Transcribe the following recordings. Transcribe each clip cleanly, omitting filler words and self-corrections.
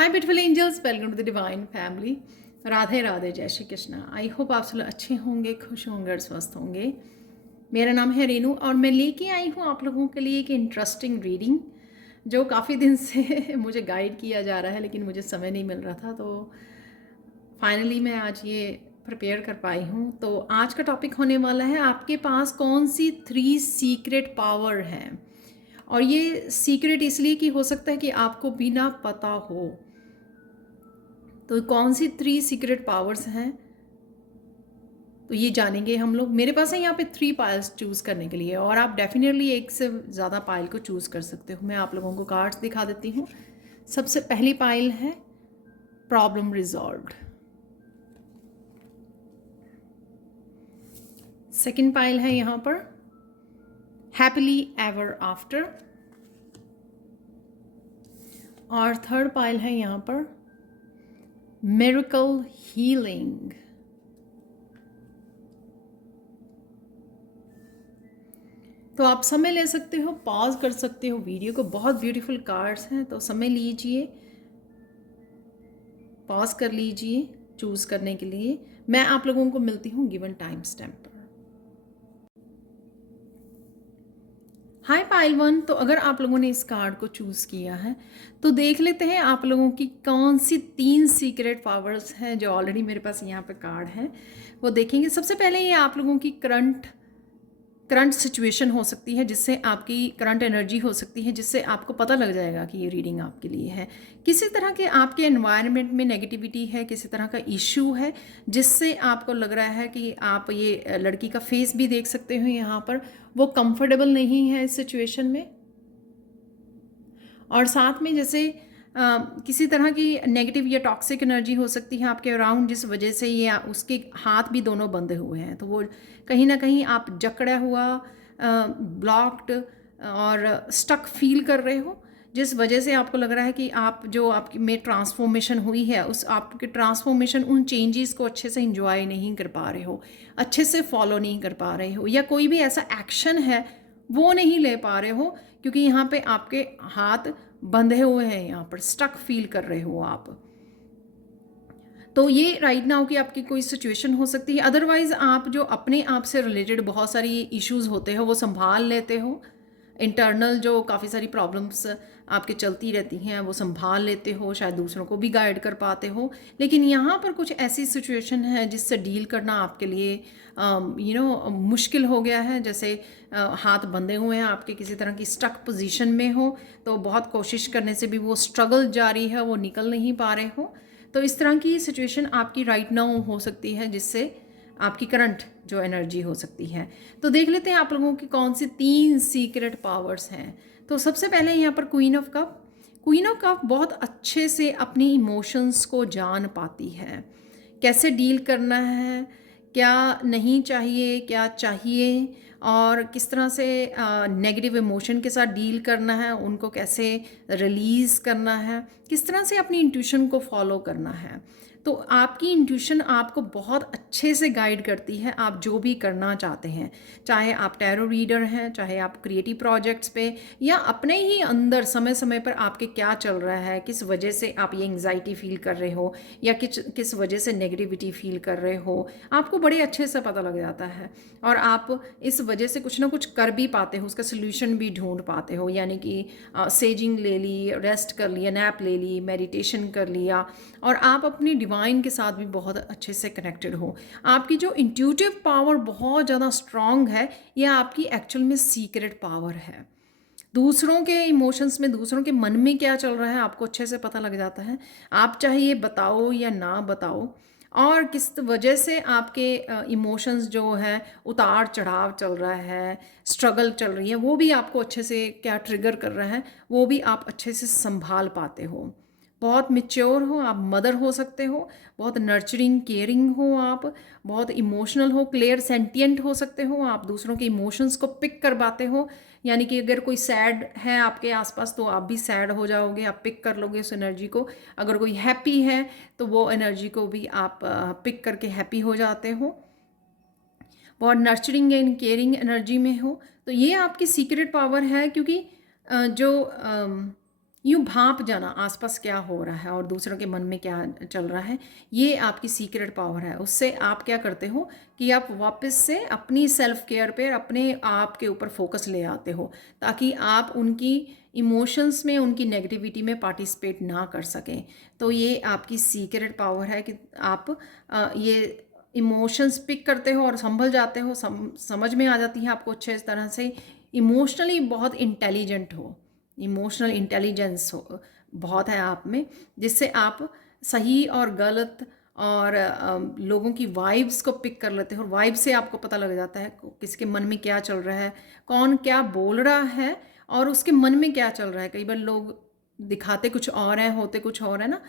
Hi beautiful angels, welcome to the divine family. Radhe Radhe, जय Shri Krishna. I hope आप सब अच्छे होंगे, खुश होंगे और स्वस्थ होंगे। मेरा नाम है रेनू और मैं लेके आई हूँ आप लोगों के लिए एक इंटरेस्टिंग रीडिंग जो काफ़ी दिन से मुझे गाइड किया जा रहा है, लेकिन मुझे समय नहीं मिल रहा था, तो फाइनली मैं आज ये प्रिपेयर कर पाई हूँ। तो आज का टॉपिक होने वाला है आपके पास कौन सी 3 सीक्रेट पावर हैं। और ये सीक्रेट इसलिए कि हो सकता है कि आपको भी ना पता हो। तो कौन सी 3 सीक्रेट पावर्स हैं, तो ये जानेंगे हम लोग। मेरे पास है यहाँ पे 3 पाइल्स चूज़ करने के लिए, और आप डेफिनेटली एक से ज़्यादा पाइल को चूज़ कर सकते हो। मैं आप लोगों को कार्ड्स दिखा देती हूँ। सबसे पहली पाइल है प्रॉब्लम रिजॉल्व्ड। सेकंड पाइल है यहाँ पर हैप्पीली एवर आफ्टर। और थर्ड पाइल है यहाँ पर मिरेकल हीलिंग। तो आप समय ले सकते हो, पॉज कर सकते हो वीडियो को। बहुत ब्यूटीफुल कार्ड्स हैं, तो समय लीजिए, पॉज कर लीजिए चूज़ करने के लिए। मैं आप लोगों को मिलती हूँ गिवन टाइम स्टैम्प पर। हाय पाइल 1, तो अगर आप लोगों ने इस कार्ड को चूज़ किया है तो देख लेते हैं आप लोगों की कौन सी 3 सीक्रेट पावर्स हैं जो ऑलरेडी मेरे पास यहाँ पे कार्ड है, वो देखेंगे। सबसे पहले ये आप लोगों की करंट सिचुएशन हो सकती है, जिससे आपकी करंट एनर्जी हो सकती है, जिससे आपको पता लग जाएगा कि ये रीडिंग आपके लिए है। किसी तरह के आपके एनवायरनमेंट में नेगेटिविटी है, किसी तरह का इशू है, जिससे आपको लग रहा है कि आप ये लड़की का फेस भी देख सकते हो यहाँ पर, वो कंफर्टेबल नहीं है इस सिचुएशन में। और साथ में जैसे किसी तरह की नेगेटिव या टॉक्सिक एनर्जी हो सकती है आपके अराउंड, जिस वजह से ये उसके हाथ भी दोनों बंधे हुए हैं, तो वो कहीं ना कहीं आप जकड़ा हुआ, ब्लॉक्ड और स्टक फील कर रहे हो, जिस वजह से आपको लग रहा है कि आप जो आपकी में ट्रांसफॉर्मेशन हुई है, उस आपके ट्रांसफॉर्मेशन, उन चेंजेस को अच्छे से इंजॉय नहीं कर पा रहे हो, अच्छे से फॉलो नहीं कर पा रहे हो, या कोई भी ऐसा एक्शन है वो नहीं ले पा रहे हो, क्योंकि यहाँ पे आपके हाथ बंधे हुए हैं, यहाँ पर स्टक फील कर रहे हो आप। तो ये राइट नाउ की आपकी कोई सिचुएशन हो सकती है। अदरवाइज आप जो अपने आप से रिलेटेड बहुत सारी इश्यूज होते हैं वो संभाल लेते हो। इंटरनल जो काफ़ी सारी प्रॉब्लम्स आपके चलती रहती हैं वो संभाल लेते हो, शायद दूसरों को भी गाइड कर पाते हो। लेकिन यहाँ पर कुछ ऐसी सिचुएशन है जिससे डील करना आपके लिए मुश्किल हो गया है। जैसे हाथ बंधे हुए हैं आपके, किसी तरह की स्टक पोजीशन में हो, तो बहुत कोशिश करने से भी वो स्ट्रगल जारी है, वो निकल नहीं पा रहे हो। तो इस तरह की सिचुएशन आपकी राइट नाउ हो सकती है, जिससे आपकी करंट जो एनर्जी हो सकती है। तो देख लेते हैं आप लोगों की कौन सी 3 सीक्रेट पावर्स हैं। तो सबसे पहले यहाँ पर queen of cup. Queen of cup बहुत अच्छे से अपनी इमोशंस को जान पाती है, कैसे डील करना है, क्या नहीं चाहिए, क्या चाहिए, और किस तरह से नेगेटिव इमोशन के साथ डील करना है, उनको कैसे रिलीज़ करना है, किस तरह से अपनी इंट्यूशन को फॉलो करना है। तो आपकी इंट्यूशन आपको बहुत अच्छे से गाइड करती है आप जो भी करना चाहते हैं, चाहे आप टैरो रीडर हैं, चाहे आप क्रिएटिव प्रोजेक्ट्स पे, या अपने ही अंदर समय समय पर आपके क्या चल रहा है, किस वजह से आप ये एंग्जाइटी फील कर रहे हो, या किस वजह से नेगेटिविटी फील कर रहे हो, आपको बड़े अच्छे से पता लग जाता है। और आप इस वजह से कुछ ना कुछ कर भी पाते हो, उसका सोल्यूशन भी ढूंढ पाते हो। यानी कि सेजिंग ले ली, रेस्ट कर लिया, नैप ले ली, मेडिटेशन कर लिया, और आप अपनी डिवाइन के साथ भी बहुत अच्छे से कनेक्टेड हो। आपकी जो इंट्यूटिव पावर बहुत ज़्यादा स्ट्रॉन्ग है, यह आपकी एक्चुअल में सीक्रेट पावर है। दूसरों के इमोशंस में, दूसरों के मन में क्या चल रहा है आपको अच्छे से पता लग जाता है। आप चाहे ये बताओ या ना बताओ, और किस वजह से आपके इमोशंस जो है, उतार चढ़ाव चल रहा है, स्ट्रगल चल रही है, वो भी आपको अच्छे से क्या ट्रिगर कर रहा है, वो भी आप अच्छे से संभाल पाते हो। बहुत मैच्योर हो आप, मदर हो सकते हो, बहुत नर्चरिंग केयरिंग हो आप, बहुत इमोशनल हो, क्लियर सेंटिएंट हो सकते हो आप, दूसरों के इमोशंस को पिक कर पाते हो। यानी कि अगर कोई सैड है आपके आसपास तो आप भी सैड हो जाओगे, आप पिक कर लोगे उस एनर्जी को। अगर कोई हैप्पी है तो वो एनर्जी को भी आप पिक करके हैप्पी हो जाते हो। बहुत नर्चरिंग एंड केयरिंग एनर्जी में हो। तो ये आपकी सीक्रेट पावर है, क्योंकि जो यूँ भाँप जाना आसपास क्या हो रहा है और दूसरों के मन में क्या चल रहा है, ये आपकी सीक्रेट पावर है। उससे आप क्या करते हो कि आप वापस से अपनी सेल्फ केयर पे, अपने आप के ऊपर फोकस ले आते हो, ताकि आप उनकी इमोशंस में, उनकी नेगेटिविटी में पार्टिसिपेट ना कर सकें। तो ये आपकी सीक्रेट पावर है कि आप ये इमोशंस पिक करते हो और संभल जाते हो, समझ में आ जाती है आपको अच्छे तरह से, इमोशनली बहुत इंटेलिजेंट हो, इमोशनल इंटेलिजेंस हो बहुत है आप में, जिससे आप सही और गलत और लोगों की वाइब्स को पिक कर लेते हो। वाइब से आपको पता लग जाता है किसके मन में क्या चल रहा है, कौन क्या बोल रहा है और उसके मन में क्या चल रहा है। कई बार लोग दिखाते कुछ और हैं, होते कुछ और है ना,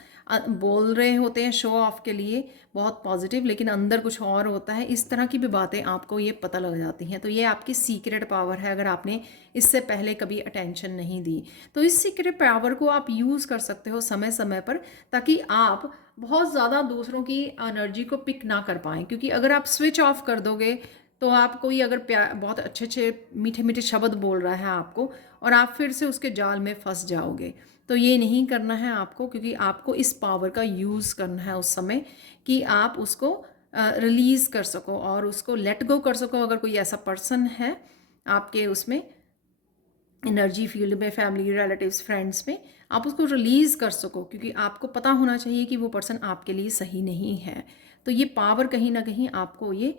बोल रहे होते हैं शो ऑफ के लिए बहुत पॉजिटिव, लेकिन अंदर कुछ और होता है। इस तरह की भी बातें आपको ये पता लग जाती हैं। तो ये आपकी सीक्रेट पावर है, अगर आपने इससे पहले कभी अटेंशन नहीं दी तो इस सीक्रेट पावर को आप यूज़ कर सकते हो समय समय पर, ताकि आप बहुत ज़्यादा दूसरों की एनर्जी को पिक ना कर पाएँ। क्योंकि अगर आप स्विच ऑफ कर दोगे तो आप, कोई अगर बहुत अच्छे अच्छे मीठे मीठे शब्द बोल रहा है आपको और आप फिर से उसके जाल में फंस जाओगे। तो ये नहीं करना है आपको, क्योंकि आपको इस पावर का यूज़ करना है उस समय कि आप उसको रिलीज़ कर सको और उसको लेट गो कर सको। अगर कोई ऐसा पर्सन है आपके उसमें एनर्जी फील्ड में, फैमिली, रिलेटिव्स, फ्रेंड्स में, आप उसको रिलीज़ कर सको, क्योंकि आपको पता होना चाहिए कि वो पर्सन आपके लिए सही नहीं है। तो ये पावर कहीं ना कहीं आपको ये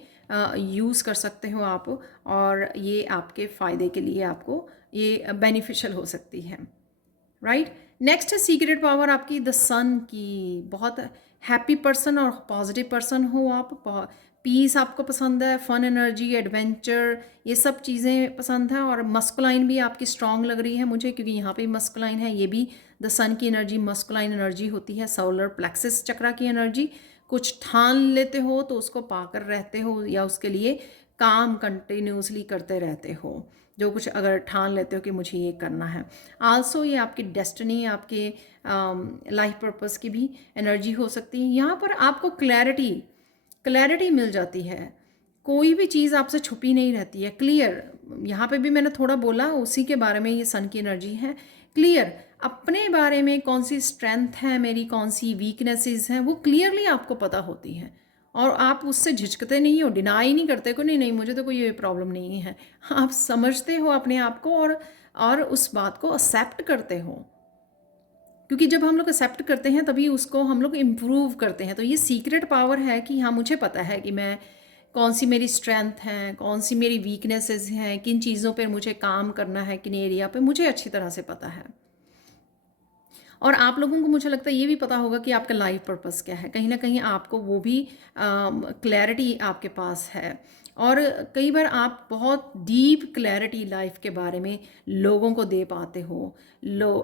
यूज़ कर सकते हो आप, और ये आपके फ़ायदे के लिए आपको ये बेनिफिशियल हो सकती है। राइट, नेक्स्ट है सीक्रेट पावर आपकी द सन की। बहुत हैप्पी पर्सन और पॉजिटिव पर्सन हो आप, पीस आपको पसंद है, फन एनर्जी, एडवेंचर, ये सब चीज़ें पसंद हैं। और मस्कुलाइन भी आपकी स्ट्रांग लग रही है मुझे, क्योंकि यहाँ पे मस्कुलाइन है। ये भी द सन की एनर्जी मस्कुलाइन एनर्जी होती है, सोलर प्लेक्सिस चक्रा की एनर्जी। कुछ ठान लेते हो तो उसको पाकर रहते हो, या उसके लिए काम कंटिन्यूसली करते रहते हो। जो कुछ अगर ठान लेते हो कि मुझे ये करना है। आल्सो ये आपकी डेस्टिनी, आपके लाइफ पर्पस की भी एनर्जी हो सकती है। यहाँ पर आपको क्लैरिटी मिल जाती है, कोई भी चीज़ आपसे छुपी नहीं रहती है, क्लियर। यहाँ पे भी मैंने थोड़ा बोला उसी के बारे में, ये सन की एनर्जी है। क्लियर अपने बारे में, कौन सी स्ट्रेंथ है मेरी, कौन सी वीकनेसेस हैं, वो क्लियरली आपको पता होती हैं। और आप उससे झिझकते नहीं हो, डिनाई नहीं करते को नहीं नहीं मुझे तो कोई ये प्रॉब्लम नहीं है। आप समझते हो अपने आप को और उस बात को एक्सेप्ट करते हो, क्योंकि जब हम लोग एक्सेप्ट करते हैं तभी उसको हम लोग इम्प्रूव करते हैं। तो ये सीक्रेट पावर है कि हाँ, मुझे पता है कि मैं, कौन सी मेरी स्ट्रेंथ है, कौन सी मेरी वीकनेसेस हैं, किन चीज़ों पर मुझे काम करना है, किन एरिया पे मुझे अच्छी तरह से पता है। और आप लोगों को मुझे लगता है ये भी पता होगा कि आपका लाइफ पर्पस क्या है, कहीं ना कहीं आपको वो भी क्लैरिटी आपके पास है। और कई बार आप बहुत डीप क्लैरिटी लाइफ के बारे में लोगों को दे पाते हो।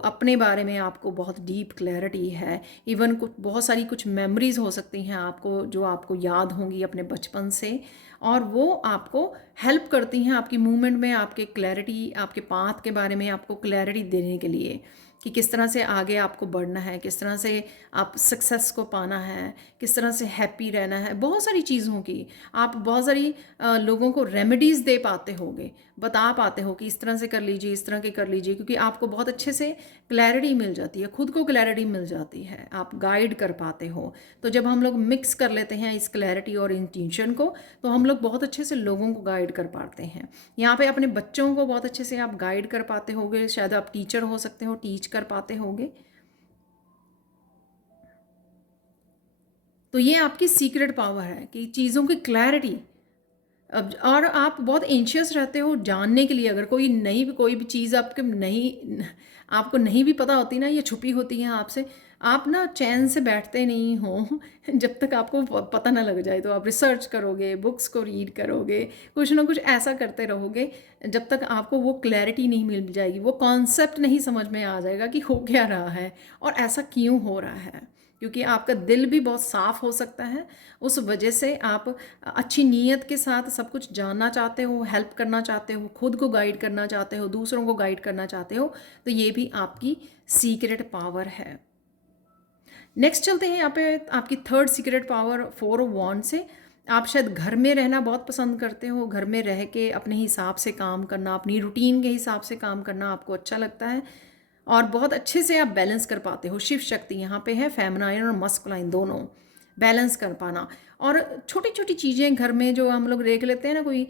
अपने बारे में आपको बहुत डीप क्लैरिटी है। इवन कुछ बहुत सारी कुछ मेमोरीज हो सकती हैं आपको, जो आपको याद होंगी अपने बचपन से, और वो आपको हेल्प करती हैं आपकी मूवमेंट में, आपके क्लैरिटी, आपके पाथ के बारे में आपको क्लैरिटी देने के लिए, कि किस तरह से आगे आपको बढ़ना है, किस तरह से आप सक्सेस को पाना है, किस तरह से हैप्पी रहना है। बहुत सारी चीज़ों की आप बहुत सारी लोगों को रेमेडीज़ दे पाते होगे, बता पाते हो कि इस तरह से कर लीजिए, इस तरह के कर लीजिए, क्योंकि आपको बहुत अच्छे से क्लैरिटी मिल जाती है, खुद को क्लैरिटी मिल जाती है, आप गाइड कर पाते हो। तो जब हम लोग मिक्स कर लेते हैं इस क्लैरिटी और इंटेंशन को, तो हम लोग बहुत अच्छे से लोगों को गाइड कर पाते हैं। यहाँ पे अपने बच्चों को बहुत अच्छे से आप गाइड कर पाते होगे, शायद आप टीचर हो सकते हो, टीच कर पाते होंगे। तो ये आपकी सीक्रेट पावर है कि चीज़ों की क्लैरिटी। अब और आप बहुत एंशियस रहते हो जानने के लिए, अगर कोई भी चीज़ आपको नहीं भी पता होती ना, ये छुपी होती है आपसे, आप ना चैन से बैठते नहीं हो जब तक आपको पता ना लग जाए। तो आप रिसर्च करोगे, बुक्स को रीड करोगे, कुछ ना कुछ ऐसा करते रहोगे जब तक आपको वो क्लैरिटी नहीं मिल जाएगी, वो कॉन्सेप्ट नहीं समझ में आ जाएगा कि हो क्या रहा है और ऐसा क्यों हो रहा है। क्योंकि आपका दिल भी बहुत साफ़ हो सकता है, उस वजह से आप अच्छी नीयत के साथ सब कुछ जानना चाहते हो, हेल्प करना चाहते हो, खुद को गाइड करना चाहते हो, दूसरों को गाइड करना चाहते हो। तो ये भी आपकी सीक्रेट पावर है। नेक्स्ट चलते हैं यहाँ पे आपकी थर्ड सीक्रेट पावर, 4 ऑफ वांड से। आप शायद घर में रहना बहुत पसंद करते हो, घर में रह के अपने हिसाब से काम करना, अपनी रूटीन के हिसाब से काम करना आपको अच्छा लगता है। और बहुत अच्छे से आप बैलेंस कर पाते हो। शिव शक्ति यहाँ पे है, फेमिनाइन और मस्कुलाइन दोनों बैलेंस कर पाना। और छोटी छोटी चीज़ें घर में जो हम लोग देख लेते हैं ना, कोई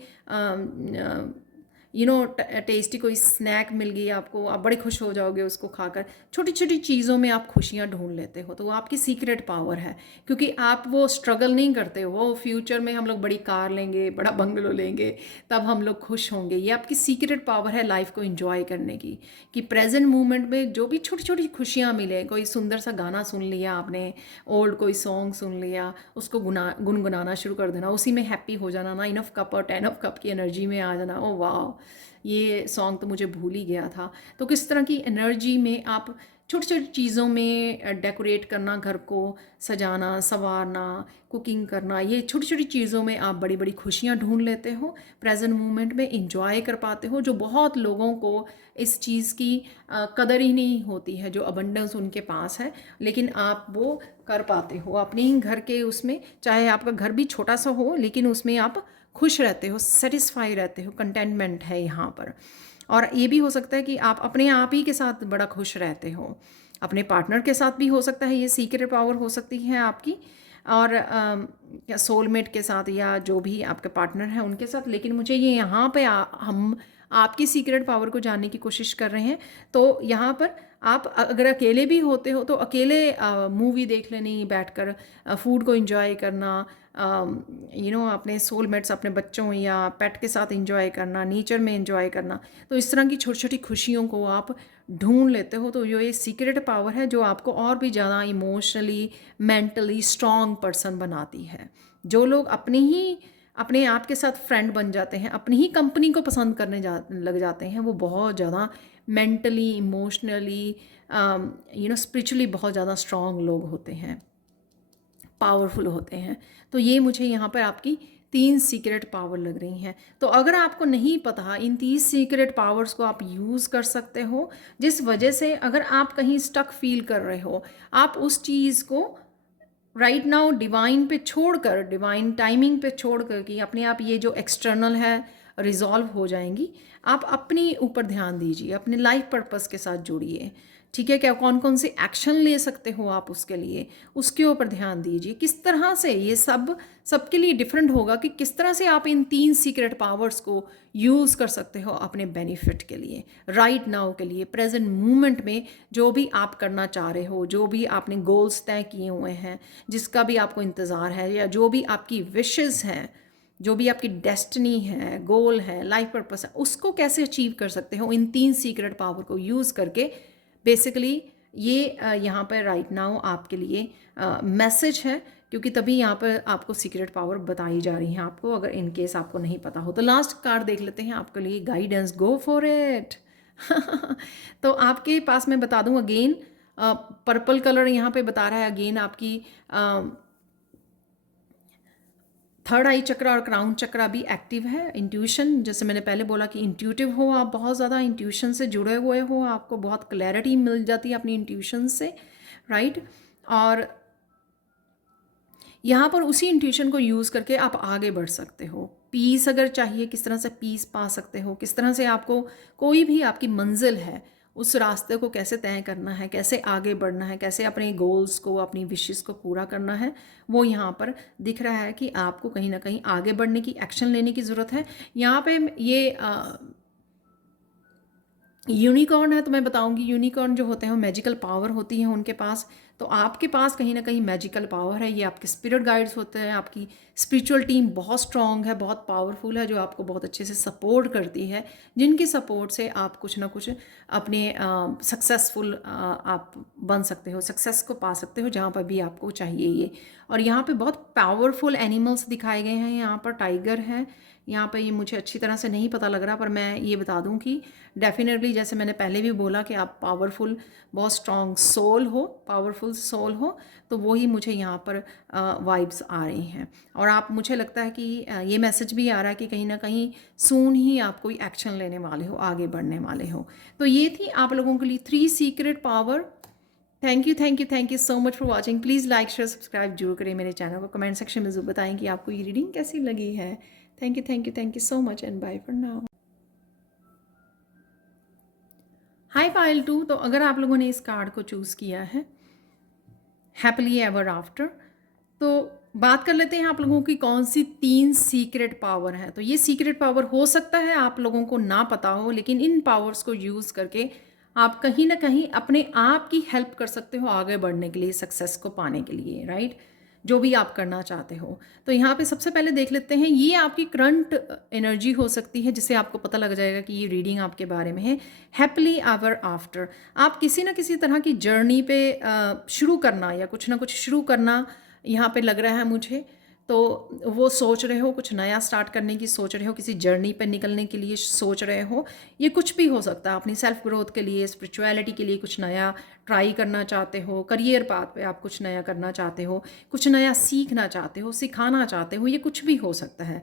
टेस्टी कोई स्नैक मिल गई आपको, आप बड़े खुश हो जाओगे उसको खाकर। छोटी छोटी चीज़ों में आप खुशियाँ ढूंढ लेते हो, तो वो आपकी सीक्रेट पावर है, क्योंकि आप वो स्ट्रगल नहीं करते हो। फ्यूचर में हम लोग बड़ी कार लेंगे, बड़ा बंगलो लेंगे, तब हम लोग खुश होंगे। ये आपकी सीक्रेट पावर है लाइफ को एंजॉय करने की, कि प्रेजेंट मोमेंट में जो भी छोटी छोटी खुशियाँ मिले, कोई सुंदर सा गाना सुन लिया आपने, ओल्ड कोई सॉन्ग सुन लिया, उसको गुनगुनाना शुरू कर देना, उसी में हैप्पी हो जाना, 9 ऑफ कप और 10 ऑफ कप की एनर्जी में आ जाना। ओ वाह, ये सॉन्ग तो मुझे भूल ही गया था। तो किस तरह की एनर्जी में आप छोटी छोटी चीज़ों में डेकोरेट करना, घर को सजाना संवारना, कुकिंग करना, ये छोटी छोटी चीज़ों में आप बड़ी बड़ी खुशियाँ ढूंढ लेते हो, प्रेजेंट मोमेंट में इंजॉय कर पाते हो, जो बहुत लोगों को इस चीज़ की कदर ही नहीं होती है, जो अबंडेंस उनके पास है, लेकिन आप वो कर पाते हो अपने ही घर के उसमें। चाहे आपका घर भी छोटा सा हो, लेकिन उसमें आप खुश रहते हो, सेटिस्फाई रहते हो, कंटेंटमेंट है यहाँ पर। और ये भी हो सकता है कि आप अपने आप ही के साथ बड़ा खुश रहते हो, अपने पार्टनर के साथ भी हो सकता है, ये सीक्रेट पावर हो सकती है आपकी, और या सोलमेट के साथ, या जो भी आपके पार्टनर हैं उनके साथ। लेकिन मुझे ये यहाँ पे हम आपकी सीक्रेट पावर को जानने की कोशिश कर रहे हैं। तो यहाँ पर आप अगर अकेले भी होते हो तो अकेले मूवी देख लेनी बैठकर, फूड को एंजॉय करना, अपने सोलमेट्स, अपने बच्चों या पेट के साथ एंजॉय करना, नेचर में एंजॉय करना। तो इस तरह की छोटी छोटी खुशियों को आप ढूंढ लेते हो। तो ये सीक्रेट पावर है जो आपको और भी ज़्यादा इमोशनली, मेंटली स्ट्रॉन्ग पर्सन बनाती है। जो लोग अपने आप के साथ फ्रेंड बन जाते हैं, अपनी ही कंपनी को पसंद करने लग जाते हैं, वो बहुत ज़्यादा मेंटली, इमोशनली, स्पिरिचुअली बहुत ज़्यादा स्ट्रॉन्ग लोग होते हैं, पावरफुल होते हैं। तो ये मुझे यहाँ पर आपकी 3 सीक्रेट पावर लग रही हैं। तो अगर आपको नहीं पता, इन 30 सीक्रेट पावर्स को आप यूज़ कर सकते हो, जिस वजह से अगर आप कहीं स्टक फील कर रहे हो, आप उस चीज़ को राइट नाउ डिवाइन पे छोड़कर, डिवाइन टाइमिंग पे छोड़कर, कि अपने आप ये जो एक्सटर्नल है रिजॉल्व हो जाएंगी। आप अपने ऊपर ध्यान दीजिए, अपने लाइफ पर्पस के साथ जुड़िए, ठीक है। क्या कौन कौन से एक्शन ले सकते हो आप उसके लिए, उसके ऊपर ध्यान दीजिए। किस तरह से ये सबके लिए डिफरेंट होगा, कि किस तरह से आप इन 3 सीक्रेट पावर्स को यूज़ कर सकते हो अपने बेनिफिट के लिए, राइट नाउ के लिए, प्रेजेंट मोमेंट में जो भी आप करना चाह रहे हो, जो भी आपने गोल्स तय किए हुए हैं, जिसका भी आपको इंतज़ार है, या जो भी आपकी विशेज़ हैं, जो भी आपकी डेस्टिनी है, गोल है, लाइफ पर्पस है, उसको कैसे अचीव कर सकते हो इन 3 सीक्रेट पावर को यूज़ करके। बेसिकली ये यहाँ पर राइट नाउ आपके लिए मैसेज है, क्योंकि तभी यहाँ पर आपको सीक्रेट पावर बताई जा रही है आपको, अगर इन केस आपको नहीं पता हो। तो लास्ट कार्ड देख लेते हैं आपके लिए, गाइडेंस, गो फॉर इट। तो आपके पास मैं बता दूं अगेन, पर्पल कलर यहाँ पे बता रहा है अगेन आपकी थर्ड आई चक्रा और क्राउन चक्रा भी एक्टिव है। इंट्यूशन, जैसे मैंने पहले बोला कि इंट्यूटिव हो आप, बहुत ज़्यादा इंट्यूशन से जुड़े हुए हो, आपको बहुत क्लैरिटी मिल जाती है अपनी इंट्यूशन से, राइट। और यहाँ पर उसी इंट्यूशन को यूज़ करके आप आगे बढ़ सकते हो। पीस अगर चाहिए, किस तरह से पीस पा सकते हो, किस तरह से आपको कोई भी आपकी मंजिल है, उस रास्ते को कैसे तय करना है, कैसे आगे बढ़ना है, कैसे अपने गोल्स को, अपनी विशेस को पूरा करना है, वो यहाँ पर दिख रहा है कि आपको कहीं ना कहीं आगे बढ़ने की, एक्शन लेने की ज़रूरत है। यहाँ पे ये यूनिकॉर्न है, तो मैं बताऊंगी यूनिकॉर्न जो होते हैं वो मैजिकल पावर होती है उनके पास। तो आपके पास कहीं ना कहीं मैजिकल पावर है, ये आपके स्पिरिट गाइड्स होते हैं, आपकी स्पिरिचुअल टीम बहुत स्ट्रॉन्ग है, बहुत पावरफुल है, जो आपको बहुत अच्छे से सपोर्ट करती है, जिनकी सपोर्ट से आप कुछ ना कुछ अपने सक्सेसफुल आप बन सकते हो, सक्सेस को पा सकते हो जहाँ पर भी आपको चाहिए ये। और यहाँ पे बहुत पावरफुल एनिमल्स दिखाए गए हैं, यहाँ पर टाइगर है, यहाँ पे ये मुझे अच्छी तरह से नहीं पता लग रहा, पर मैं ये बता दूं कि डेफिनेटली, जैसे मैंने पहले भी बोला कि आप पावरफुल, बहुत स्ट्रॉन्ग सोल हो, पावरफुल सोल हो, तो वही मुझे यहाँ पर वाइब्स आ रही हैं। और आप, मुझे लगता है कि ये मैसेज भी आ रहा है कि कहीं ना कहीं सून ही आप कोई एक्शन लेने वाले हो, आगे बढ़ने वाले हो। तो ये थी आप लोगों के लिए 3 secret power. Thank you so much for watching. Please like share subscribe जरूर करें मेरे चैनल को, कमेंट सेक्शन में जरूर बताएं कि आपको ये रीडिंग कैसी लगी है। Thank you so much and bye for now. High pile 2, तो अगर आप लोगों ने इस कार्ड को चूज़ किया है, हैप्पीली एवर आफ्टर, तो बात कर लेते हैं आप लोगों की कौन सी 3 सीक्रेट पावर हैं। तो ये सीक्रेट पावर हो सकता है आप लोगों को ना पता हो, लेकिन इन पावर्स को यूज़ करके आप कहीं ना कहीं अपने आप की हेल्प कर सकते हो आगे बढ़ने के लिए, सक्सेस को पाने के लिए, राइट? जो भी आप करना चाहते हो। तो यहाँ पे सबसे पहले देख लेते हैं, ये आपकी करंट एनर्जी हो सकती है, जिससे आपको पता लग जाएगा कि ये रीडिंग आपके बारे में है। हैप्पीली एवर आफ्टर, आप किसी ना किसी तरह की जर्नी पे शुरू करना या कुछ ना कुछ शुरू करना यहाँ पे लग रहा है मुझे। तो वो सोच रहे हो कुछ नया स्टार्ट करने की, सोच रहे हो किसी जर्नी पे निकलने के लिए सोच रहे हो। ये कुछ भी हो सकता है, अपनी सेल्फ ग्रोथ के लिए, स्पिरिचुअलिटी के लिए कुछ नया ट्राई करना चाहते हो, करियर पाथ पे आप कुछ नया करना चाहते हो, कुछ नया सीखना चाहते हो, सिखाना चाहते हो, ये कुछ भी हो सकता है।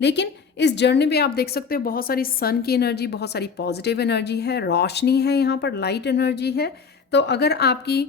लेकिन इस जर्नी पे आप देख सकते हो बहुत सारी सन की एनर्जी, बहुत सारी पॉजिटिव एनर्जी है, रोशनी है, यहाँ पर लाइट एनर्जी है। तो अगर आपकी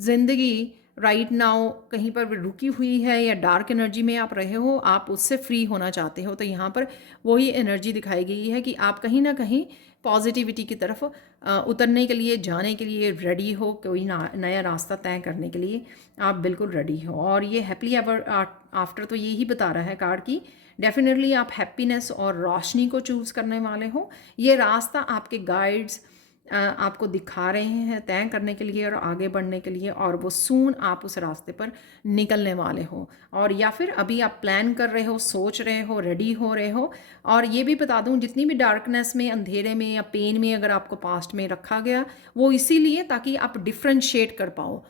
ज़िंदगी राइट नाउ कहीं पर रुकी हुई है या डार्क एनर्जी में आप रहे हो, आप उससे फ्री होना चाहते हो, तो यहाँ पर वही एनर्जी दिखाई गई है कि आप कहीं ना कहीं पॉजिटिविटी की तरफ उतरने के लिए, जाने के लिए रेडी हो, कोई नया रास्ता तय करने के लिए आप बिल्कुल रेडी हो। और ये हैप्पीली एवर आफ्टर तो यही बता रहा है कार्ड की, डेफिनेटली आप हैप्पीनेस और रोशनी को चूज़ करने वाले हो। ये रास्ता आपके गाइड्स आपको दिखा रहे हैं तय करने के लिए और आगे बढ़ने के लिए, और वो सून आप उस रास्ते पर निकलने वाले हो। और या फिर अभी आप प्लान कर रहे हो, सोच रहे हो, रेडी हो रहे हो। और ये भी बता दूं, जितनी भी डार्कनेस में, अंधेरे में या पेन में अगर आपको पास्ट में रखा गया, वो इसीलिए ताकि आप डिफ्रेंशिएट कर पाओ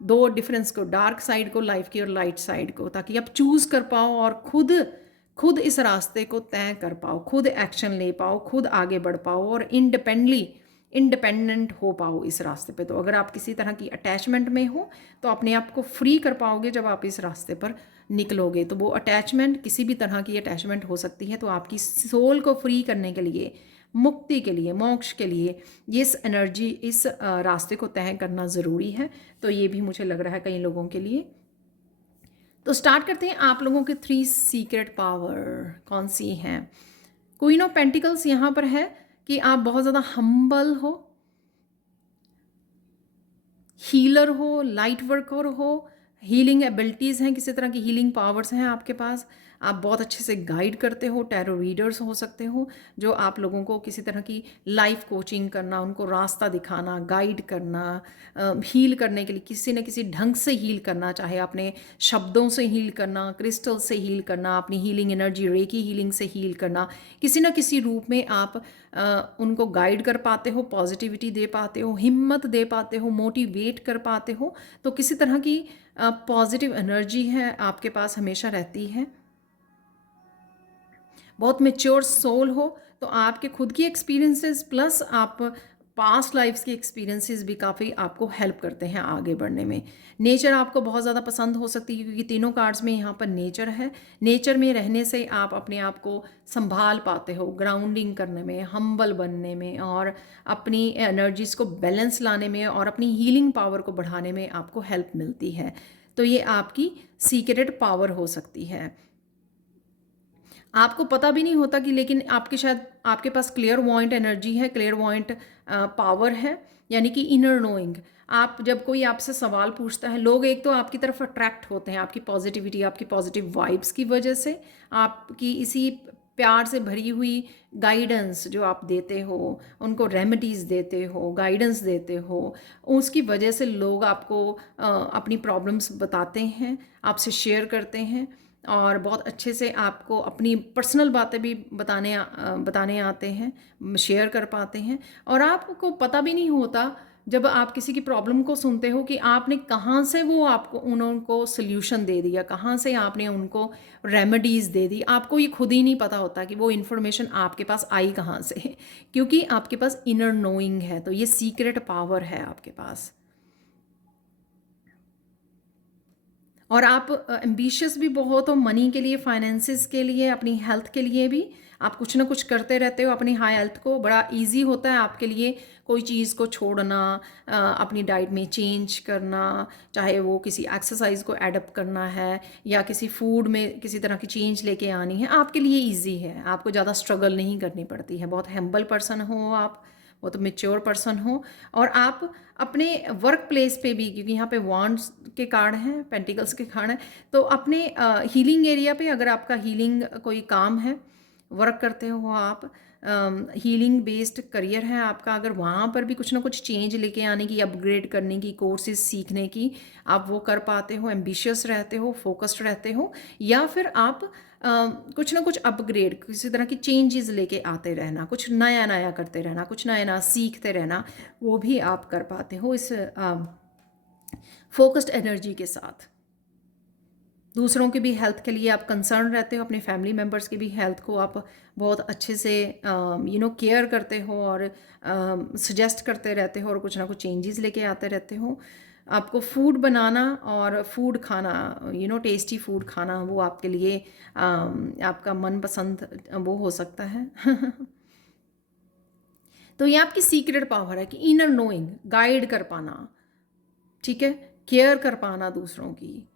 दो डिफरेंस को, डार्क साइड को लाइफ की और लाइट साइड को, ताकि आप चूज़ कर पाओ और खुद खुद इस रास्ते को तय कर पाओ, खुद एक्शन ले पाओ, खुद आगे बढ़ पाओ और इंडिपेंडेंट हो पाओ इस रास्ते पे। तो अगर आप किसी तरह की अटैचमेंट में हो तो अपने आप को फ्री कर पाओगे जब आप इस रास्ते पर निकलोगे। तो वो अटैचमेंट, किसी भी तरह की अटैचमेंट हो सकती है, तो आपकी सोल को फ्री करने के लिए, मुक्ति के लिए, मोक्ष के लिए इस एनर्जी, इस रास्ते को तय करना ज़रूरी है। तो ये भी मुझे लग रहा है कई लोगों के लिए। तो स्टार्ट करते हैं, आप लोगों के 3 सीक्रेट पावर कौन सी हैं। क्वीन ऑफ पेंटिकल्स यहाँ पर है कि आप बहुत ज़्यादा हम्बल हो, हीलर हो, लाइट वर्कर हो, हीलिंग एबिलिटीज़ हैं, किसी तरह की हीलिंग पावर्स हैं आपके पास। आप बहुत अच्छे से गाइड करते हो, टैरो रीडर्स हो सकते हो, जो आप लोगों को किसी तरह की लाइफ कोचिंग करना, उनको रास्ता दिखाना, गाइड करना, हील करने के लिए किसी न किसी ढंग से हील करना, चाहे अपने शब्दों से हील करना, क्रिस्टल से हील करना, अपनी हीलिंग एनर्जी, रेकी हीलिंग से हील करना, किसी न किसी रूप में आप उनको गाइड कर पाते हो, पॉजिटिविटी दे पाते हो, हिम्मत दे पाते हो, मोटिवेट कर पाते हो। तो किसी तरह की पॉजिटिव एनर्जी है आपके पास, हमेशा रहती है। बहुत मेच्योर सोल हो, तो आपके खुद की एक्सपीरियंसेस प्लस आप पास्ट लाइफ्स के एक्सपीरियंसेस भी काफ़ी आपको हेल्प करते हैं आगे बढ़ने में। नेचर आपको बहुत ज़्यादा पसंद हो सकती है, क्योंकि तीनों कार्ड्स में यहाँ पर नेचर है। नेचर में रहने से आप अपने आप को संभाल पाते हो, ग्राउंडिंग करने में, हम्बल बनने में, और अपनी एनर्जीज़ को बैलेंस लाने में, और अपनी हीलिंग पावर को बढ़ाने में आपको हेल्प मिलती है। तो ये आपकी सीक्रेट पावर हो सकती है। आपको पता भी नहीं होता कि, लेकिन आपके शायद आपके पास क्लियर वॉइंट एनर्जी है, क्लियर वॉइंट पावर है, यानी कि इनर नोइंग। आप जब कोई आपसे सवाल पूछता है, लोग एक तो आपकी तरफ अट्रैक्ट होते हैं आपकी पॉजिटिविटी, आपकी पॉजिटिव वाइब्स की वजह से, आपकी इसी प्यार से भरी हुई गाइडेंस जो आप देते हो, उनको रेमेडीज़ देते हो, गाइडेंस देते हो, उसकी वजह से लोग आपको अपनी प्रॉब्लम्स बताते हैं, आपसे शेयर करते हैं, और बहुत अच्छे से आपको अपनी पर्सनल बातें भी बताने आते हैं, शेयर कर पाते हैं। और आपको पता भी नहीं होता जब आप किसी की प्रॉब्लम को सुनते हो कि आपने कहाँ से वो आपको उनको सोल्यूशन दे दिया, कहाँ से आपने उनको रेमेडीज़ दे दी। आपको ये खुद ही नहीं पता होता कि वो इन्फॉर्मेशन आपके पास आई कहाँ से, क्योंकि आपके पास इनर नोइंग है। तो ये सीक्रेट पावर है आपके पास। और आप एम्बिशियस भी बहुत हो, मनी के लिए, फाइनेंसिस के लिए, अपनी हेल्थ के लिए भी आप कुछ ना कुछ करते रहते हो। अपनी हाई हेल्थ को बड़ा इजी होता है आपके लिए कोई चीज़ को छोड़ना, अपनी डाइट में चेंज करना, चाहे वो किसी एक्सरसाइज को एडप्ट करना है या किसी फूड में किसी तरह की चेंज लेके आनी है, आपके लिए इजी है, आपको ज़्यादा स्ट्रगल नहीं करनी पड़ती है। बहुत हम्बल पर्सन हो आप, वो तो मेच्योर पर्सन हो। और आप अपने वर्क प्लेस पे भी, क्योंकि यहाँ पे वॉन्ड्स के कार्ड हैं, पेंटिकल्स के कार्ड हैं, तो अपने हीलिंग एरिया पे अगर आपका हीलिंग कोई काम है, वर्क करते हो आप, हीलिंग बेस्ड करियर है आपका, अगर वहाँ पर भी कुछ ना कुछ चेंज लेके आने की, अपग्रेड करने की, कोर्सेज सीखने की आप वो कर पाते हो, एम्बिशियस रहते हो, फोकस्ड रहते हो, या फिर आप कुछ ना कुछ अपग्रेड, किसी तरह की चेंजेस लेके आते रहना, कुछ नया नया करते रहना, कुछ नया नया सीखते रहना, वो भी आप कर पाते हो इस फोकस्ड एनर्जी के साथ। दूसरों की भी हेल्थ के लिए आप कंसर्न रहते हो, अपने फैमिली मेम्बर्स की भी हेल्थ को आप बहुत अच्छे से केयर करते हो और सजेस्ट करते रहते हो और कुछ ना कुछ चेंजेस लेके आते रहते हो। आपको फूड बनाना और फूड खाना, टेस्टी फूड खाना, वो आपके लिए आपका मनपसंद वो हो सकता है। तो ये आपकी सीक्रेट पावर है कि इनर नोइंग, गाइड कर पाना, ठीक है, केयर कर पाना दूसरों की।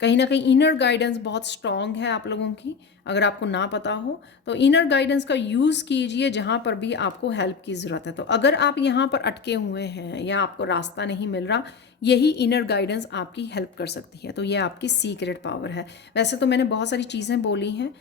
कहीं ना कहीं इनर गाइडेंस बहुत स्ट्रॉन्ग है आप लोगों की। अगर आपको ना पता हो तो इनर गाइडेंस का यूज़ कीजिए जहाँ पर भी आपको हेल्प की ज़रूरत है। तो अगर आप यहाँ पर अटके हुए हैं या आपको रास्ता नहीं मिल रहा, यही इनर गाइडेंस आपकी हेल्प कर सकती है। तो ये आपकी सीक्रेट पावर है। वैसे तो मैंने बहुत सारी चीज़ें बोली हैं,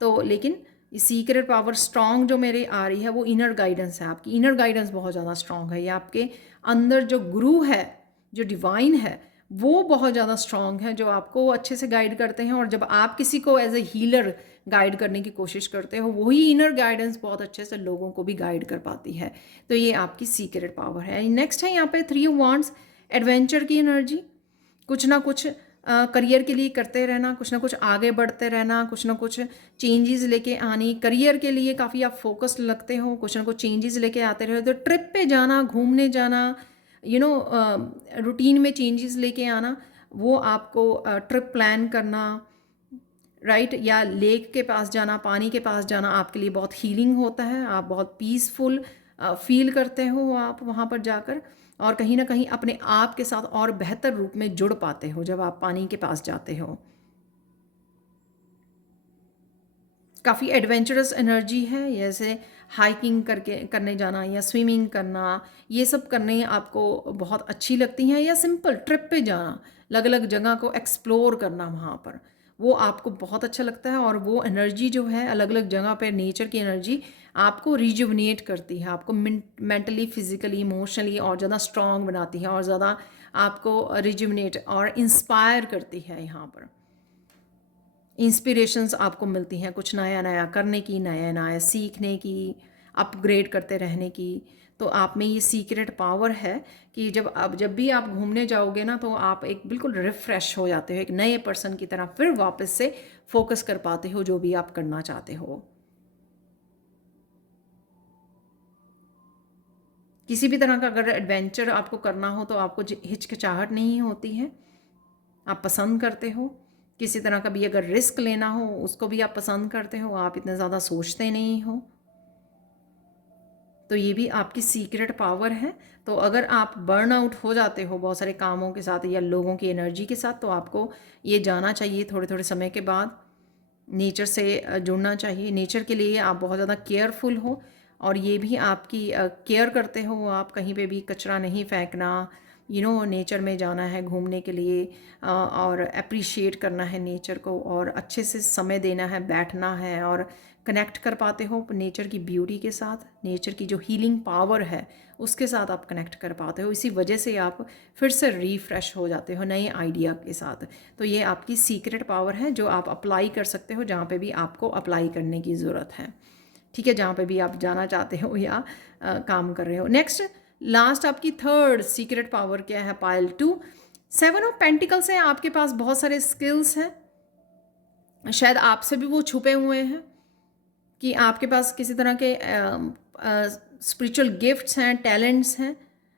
तो लेकिन सीक्रेट पावर स्ट्रॉन्ग जो मेरे आ रही है वो इनर गाइडेंस है। आपकी इनर गाइडेंस बहुत ज़्यादा स्ट्रॉन्ग है। ये आपके अंदर जो गुरु है, जो डिवाइन है, वो बहुत ज़्यादा स्ट्रॉन्ग है, जो आपको अच्छे से गाइड करते हैं। और जब आप किसी को एज ए हीलर गाइड करने की कोशिश करते हो, वही इनर गाइडेंस बहुत अच्छे से लोगों को भी गाइड कर पाती है। तो ये आपकी सीक्रेट पावर है। नेक्स्ट है यहाँ पे 3 ऑफ वांड्स, एडवेंचर की एनर्जी। कुछ ना कुछ करियर के लिए करते रहना, कुछ ना कुछ आगे बढ़ते रहना, कुछ ना कुछ चेंजेस लेके आनी। करियर के लिए काफ़ी आप फोकस्ड लगते हो, कुछ ना कुछ चेंजेस लेके आते रहे। तो ट्रिप पे जाना, घूमने जाना, रूटीन में चेंजेस लेके आना, वो आपको ट्रिप प्लान करना, राइट, या लेक के पास जाना, पानी के पास जाना आपके लिए बहुत हीलिंग होता है। आप बहुत पीसफुल फील करते हो आप वहाँ पर जाकर, और कहीं ना कहीं अपने आप के साथ और बेहतर रूप में जुड़ पाते हो जब आप पानी के पास जाते हो। काफ़ी एडवेंचरस एनर्जी है, जैसे हाइकिंग करने जाना या स्विमिंग करना, ये सब करने आपको बहुत अच्छी लगती हैं। या सिंपल ट्रिप पे जाना, अलग अलग जगह को एक्सप्लोर करना वहाँ पर, वो आपको बहुत अच्छा लगता है। और वो एनर्जी जो है, अलग अलग जगह पर नेचर की एनर्जी आपको रिजुवनेट करती है, आपको मेंटली, फिजिकली, इमोशनली और ज़्यादा स्ट्रॉन्ग बनाती है, और ज़्यादा आपको रिजुवनेट और इंस्पायर करती है। यहाँ पर इंस्पिरेशंस आपको मिलती हैं कुछ नया नया करने की, नया नया सीखने की, अपग्रेड करते रहने की। तो आप में ये सीक्रेट पावर है कि जब भी आप घूमने जाओगे ना, तो आप एक बिल्कुल रिफ़्रेश हो जाते हो, एक नए पर्सन की तरह फिर वापस से फोकस कर पाते हो जो भी आप करना चाहते हो। किसी भी तरह का अगर एडवेंचर आपको करना हो तो आपको हिचकिचाहट नहीं होती है, आप पसंद करते हो। किसी तरह का भी अगर रिस्क लेना हो उसको भी आप पसंद करते हो, आप इतने ज़्यादा सोचते नहीं हो। तो ये भी आपकी सीक्रेट पावर है। तो अगर आप बर्न आउट हो जाते हो बहुत सारे कामों के साथ या लोगों की एनर्जी के साथ, तो आपको ये जाना चाहिए थोड़े थोड़े समय के बाद, नेचर से जुड़ना चाहिए। नेचर के लिए आप बहुत ज़्यादा केयरफुल हो, और ये भी आपकी केयर करते हो, आप कहीं पे भी कचरा नहीं फेंकना, नेचर में जाना है घूमने के लिए, और अप्रिशिएट करना है नेचर को, और अच्छे से समय देना है, बैठना है, और कनेक्ट कर पाते हो नेचर की ब्यूटी के साथ, नेचर की जो हीलिंग पावर है उसके साथ आप कनेक्ट कर पाते हो। इसी वजह से आप फिर से रीफ्रेश हो जाते हो नए आइडिया के साथ। तो ये आपकी सीक्रेट पावर है जो आप अप्लाई कर सकते हो जहाँ पे भी आपको अप्लाई करने की ज़रूरत है, ठीक है, जहाँ पे भी आप जाना चाहते हो या काम कर रहे हो। नेक्स्ट, लास्ट आपकी थर्ड सीक्रेट पावर क्या है? पाइल 2, 7 ऑफ पेंटिकल्स हैं। आपके पास बहुत सारे स्किल्स हैं, शायद आपसे भी वो छुपे हुए हैं, कि आपके पास किसी तरह के स्पिरिचुअल गिफ्ट्स हैं, टैलेंट्स हैं,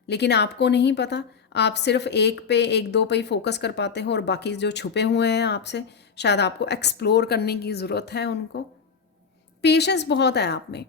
लेकिन आपको नहीं पता। आप सिर्फ एक दो पे ही फोकस कर पाते हो, और बाकी जो छुपे हुए हैं आपसे, शायद आपको एक्सप्लोर करने की ज़रूरत है उनको। पेशेंस बहुत है आप में।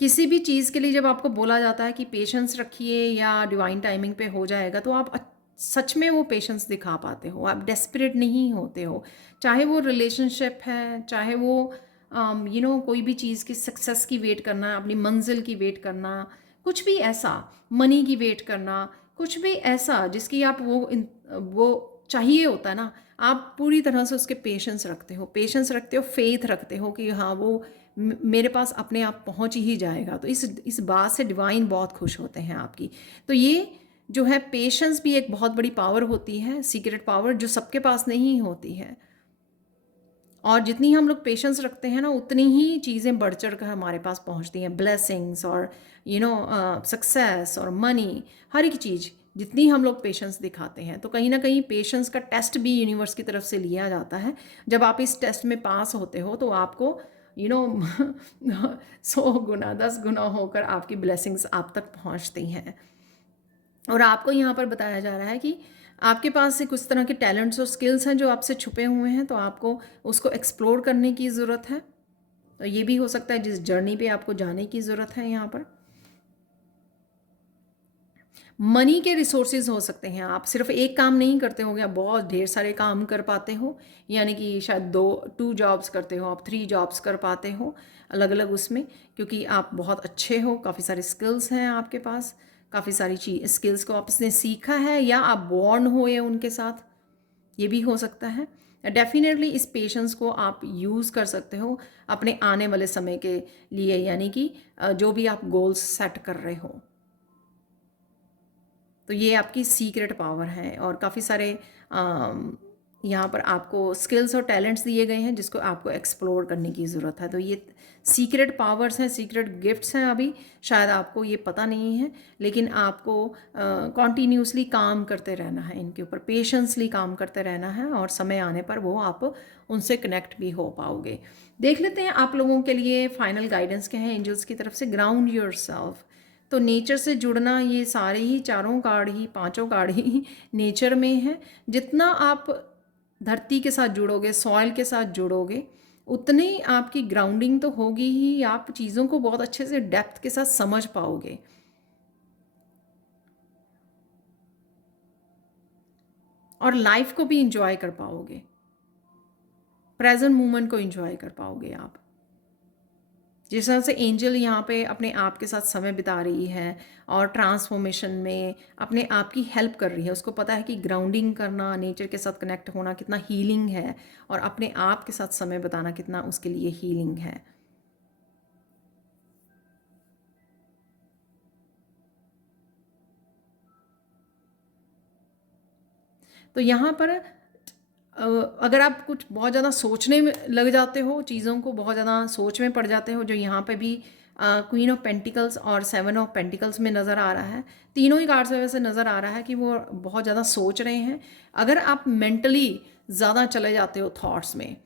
किसी भी चीज़ के लिए जब आपको बोला जाता है कि पेशेंस रखिए या डिवाइन टाइमिंग पे हो जाएगा, तो आप सच में वो पेशेंस दिखा पाते हो, आप डेस्परेट नहीं होते हो। चाहे वो रिलेशनशिप है, चाहे वो कोई भी चीज़ की सक्सेस की वेट करना, अपनी मंजिल की वेट करना, कुछ भी ऐसा, मनी की वेट करना, कुछ भी ऐसा जिसकी आप वो चाहिए होता है ना, आप पूरी तरह से उसके पेशेंस रखते हो, फेथ रखते हो कि हाँ वो मेरे पास अपने आप पहुंच ही जाएगा। तो इस बात से डिवाइन बहुत खुश होते हैं आपकी। तो ये जो है पेशेंस भी एक बहुत बड़ी पावर होती है, सीक्रेट पावर जो सबके पास नहीं होती है। और जितनी हम लोग पेशेंस रखते हैं ना, उतनी ही चीज़ें बढ़ चढ़ कर हमारे पास पहुंचती हैं, ब्लेसिंग्स और सक्सेस और मनी, हर एक चीज़ जितनी हम लोग पेशेंस दिखाते हैं। तो कहीं ना कहीं पेशेंस का टेस्ट भी यूनिवर्स की तरफ से लिया जाता है। जब आप इस टेस्ट में पास होते हो तो आपको 100 गुना 10 गुना होकर आपकी ब्लेसिंग्स आप तक पहुंचती हैं। और आपको यहाँ पर बताया जा रहा है कि आपके पास से कुछ तरह के टैलेंट्स और स्किल्स हैं जो आपसे छुपे हुए हैं, तो आपको उसको एक्सप्लोर करने की ज़रूरत है। तो ये भी हो सकता है जिस जर्नी पे आपको जाने की ज़रूरत है। यहाँ पर मनी के रिसोर्सेज हो सकते हैं, आप सिर्फ एक काम नहीं करते होंगे, आप बहुत ढेर सारे काम कर पाते हो, यानी कि शायद 2 जॉब्स करते हो, आप 3 जॉब्स कर पाते हो अलग अलग उसमें, क्योंकि आप बहुत अच्छे हो, काफ़ी सारे स्किल्स हैं आपके पास, काफ़ी सारी स्किल्स को आपने सीखा है या आप बॉर्न हुए उनके साथ, ये भी हो सकता है। डेफिनेटली इस पेशेंस को आप यूज़ कर सकते हो अपने आने वाले समय के लिए, यानी कि जो भी आप गोल्स सेट कर रहे हो। तो ये आपकी सीक्रेट पावर है और काफ़ी सारे यहाँ पर आपको स्किल्स और टैलेंट्स दिए गए हैं जिसको आपको एक्सप्लोर करने की ज़रूरत है। तो ये सीक्रेट पावर्स हैं, सीक्रेट गिफ्ट्स हैं, अभी शायद आपको ये पता नहीं है, लेकिन आपको कॉन्टीन्यूसली काम करते रहना है इनके ऊपर, पेशेंसली काम करते रहना है और समय आने पर वो आप उनसे कनेक्ट भी हो पाओगे। देख लेते हैं आप लोगों के लिए फाइनल गाइडेंस क्या है एंजल्स की तरफ से। ग्राउंड योरसेल्फ, तो नेचर से जुड़ना, ये सारे ही चारों कार्ड ही, पांचों कार्ड ही नेचर में है। जितना आप धरती के साथ जुड़ोगे, सॉइल के साथ जुड़ोगे, उतनी आपकी ग्राउंडिंग तो होगी ही, आप चीज़ों को बहुत अच्छे से डेप्थ के साथ समझ पाओगे और लाइफ को भी इंजॉय कर पाओगे, प्रेजेंट मोमेंट को इंजॉय कर पाओगे आप। जिस तरह से एंजल यहाँ पे अपने आप के साथ समय बिता रही है और ट्रांसफॉर्मेशन में अपने आप की हेल्प कर रही है, उसको पता है कि ग्राउंडिंग करना, नेचर के साथ कनेक्ट होना कितना हीलिंग है और अपने आप के साथ समय बिताना कितना उसके लिए हीलिंग है। तो यहाँ पर अगर आप कुछ बहुत ज़्यादा सोचने में लग जाते हो, चीज़ों को बहुत ज़्यादा सोच में पड़ जाते हो, जो यहाँ पे भी क्वीन ऑफ पेंटिकल्स और 7 ऑफ पेंटिकल्स में नज़र आ रहा है, तीनों ही कार्ड्स में वैसे नज़र आ रहा है कि वो बहुत ज़्यादा सोच रहे हैं। अगर आप मेंटली ज़्यादा चले जाते हो थॉट्स में,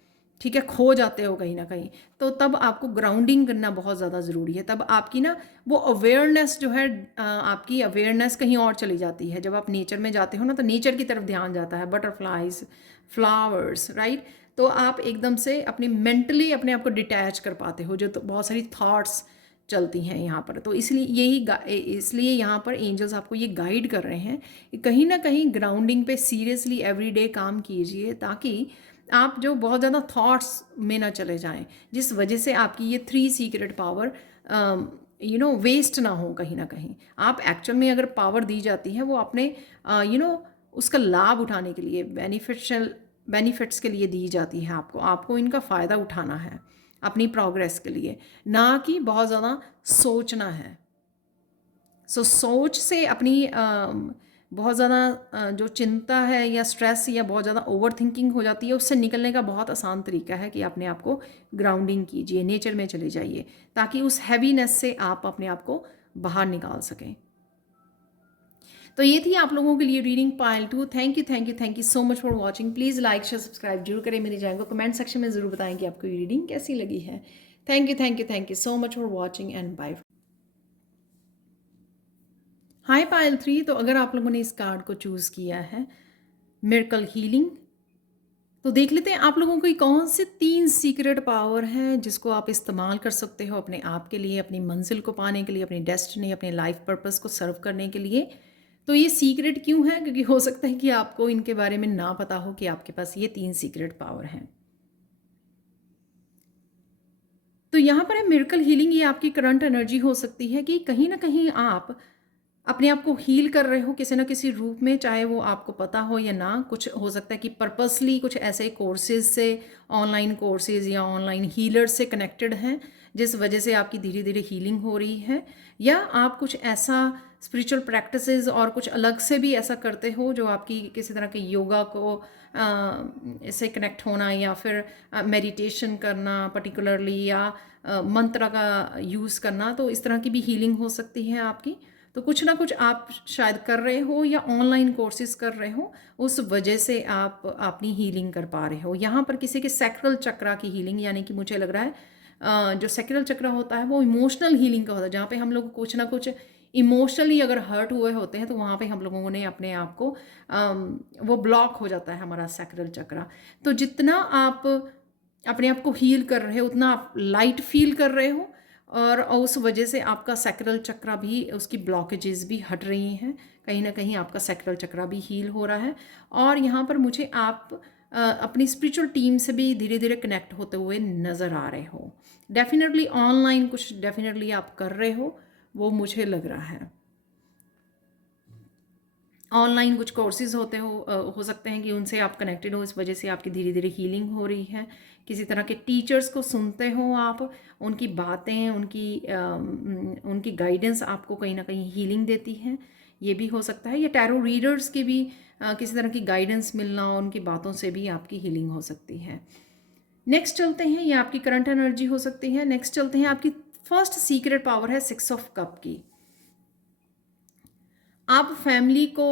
ठीक है, खो जाते हो कहीं ना कहीं, तो तब आपको ग्राउंडिंग करना बहुत ज़्यादा ज़रूरी है। तब आपकी ना वो अवेयरनेस जो है, आपकी अवेयरनेस कहीं और चली जाती है। जब आप नेचर में जाते हो ना, तो नेचर की तरफ ध्यान जाता है, बटरफ्लाइज, फ्लावर्स, राइट। तो आप एकदम से अपनी मेंटली अपने आप को डिटैच कर पाते हो, जो तो बहुत सारी थॉट्स चलती हैं यहाँ पर। तो इसलिए यहाँ पर एंजल्स आपको ये गाइड कर रहे हैं कि कहीं ना कहीं ग्राउंडिंग पे सीरियसली एवरीडे काम कीजिए, ताकि आप जो बहुत ज़्यादा थॉट्स में ना चले जाएं, जिस वजह से आपकी ये 3 सीक्रेट पावर वेस्ट ना हो कहीं ना कहीं। आप एक्चुअल में अगर पावर दी जाती है वो अपने उसका लाभ उठाने के लिए, बेनिफिट्स के लिए दी जाती है। आपको इनका फ़ायदा उठाना है अपनी प्रोग्रेस के लिए, ना कि बहुत ज़्यादा सोचना है। सोच से अपनी बहुत ज़्यादा जो चिंता है या स्ट्रेस या बहुत ज़्यादा ओवर थिंकिंग हो जाती है, उससे निकलने का बहुत आसान तरीका है कि अपने आप को ग्राउंडिंग कीजिए, नेचर में चले जाइए, ताकि उस हैवीनेस से आप अपने आप को बाहर निकाल सकें। तो ये थी आप लोगों के लिए reading pile 2। Thank you so much for watching. Please like share subscribe जरूर करें मेरे चैनल को। कमेंट सेक्शन में ज़रूर बताएं कि आपको ये रीडिंग कैसी लगी है। Thank you so much for watching and bye. Hi Payal 3, तो अगर आप लोगों ने इस कार्ड को चूज़ किया है, मिरेकल हीलिंग, तो देख लेते हैं आप लोगों की कौन से 3 सीक्रेट पावर हैं जिसको आप इस्तेमाल कर सकते हो अपने आप के लिए, अपनी मंजिल को पाने के लिए, अपनी डेस्टिनी, अपने लाइफ पर्पस को सर्व करने के लिए। तो ये सीक्रेट क्यों है? क्योंकि हो सकता है कि आपको इनके बारे में ना पता हो कि आपके पास ये 3 सीक्रेट पावर हैं। तो यहाँ पर है मिरेकल हीलिंग, ये आपकी करंट एनर्जी हो सकती है कि कहीं न कहीं आप अपने आप को हील कर रहे हो किसी न किसी रूप में, चाहे वो आपको पता हो या ना। कुछ हो सकता है कि पर्पसली कुछ ऐसे कोर्सेज़ से, ऑनलाइन कोर्सेज़ या ऑनलाइन हीलर से कनेक्टेड हैं, जिस वजह से आपकी धीरे-धीरे हीलिंग हो रही है। या आप कुछ ऐसा स्पिरिचुअल प्रैक्टिसेस और कुछ अलग से भी ऐसा करते हो जो आपकी किसी तरह के योगा को से कनेक्ट होना, या फिर मेडिटेशन करना पर्टिकुलरली, या मंत्र का यूज़ करना, तो इस तरह की भी हीलिंग हो सकती है आपकी। तो कुछ ना कुछ आप शायद कर रहे हो या ऑनलाइन कोर्सेज कर रहे हो, उस वजह से आप अपनी हीलिंग कर पा रहे हो। यहाँ पर किसी के सैक्रल चक्रा की हीलिंग, यानी कि मुझे लग रहा है जो सैक्रल चक्र होता है वो इमोशनल हीलिंग का होता है, जहाँ पे हम लोग कुछ ना कुछ इमोशनली अगर हर्ट हुए होते हैं तो वहाँ पे हम लोगों ने अपने आप को वो ब्लॉक हो जाता है हमारा सैक्रल चक्र। तो जितना आप अपने आप को हील कर रहे हो उतना आप लाइट फील कर रहे हो, और उस वजह से आपका सैक्रल चक्र भी, उसकी ब्लॉकेजेस भी हट रही हैं। कहीं ना कहीं आपका सैक्रल चक्र भी हील हो रहा है। और यहाँ पर मुझे आप अपनी स्पिरिचुअल टीम से भी धीरे धीरे कनेक्ट होते हुए नज़र आ रहे हो। डेफिनेटली ऑनलाइन कुछ डेफिनेटली आप कर रहे हो, वो मुझे लग रहा है। ऑनलाइन कुछ कोर्सेज हो सकते हैं कि उनसे आप कनेक्टेड हो, इस वजह से आपकी धीरे धीरे हीलिंग हो रही है। किसी तरह के टीचर्स को सुनते हो आप, उनकी बातें, उनकी गाइडेंस आपको कहीं ना कहीं हीलिंग देती है, ये भी हो सकता है। या टैरो रीडर्स की भी किसी तरह की गाइडेंस मिलना, उनकी बातों से भी आपकी हीलिंग हो सकती है। नेक्स्ट चलते हैं, ये आपकी करंट एनर्जी हो सकती है। नेक्स्ट चलते हैं, आपकी फर्स्ट सीक्रेट पावर है 6 ऑफ कप की। आप फैमिली को,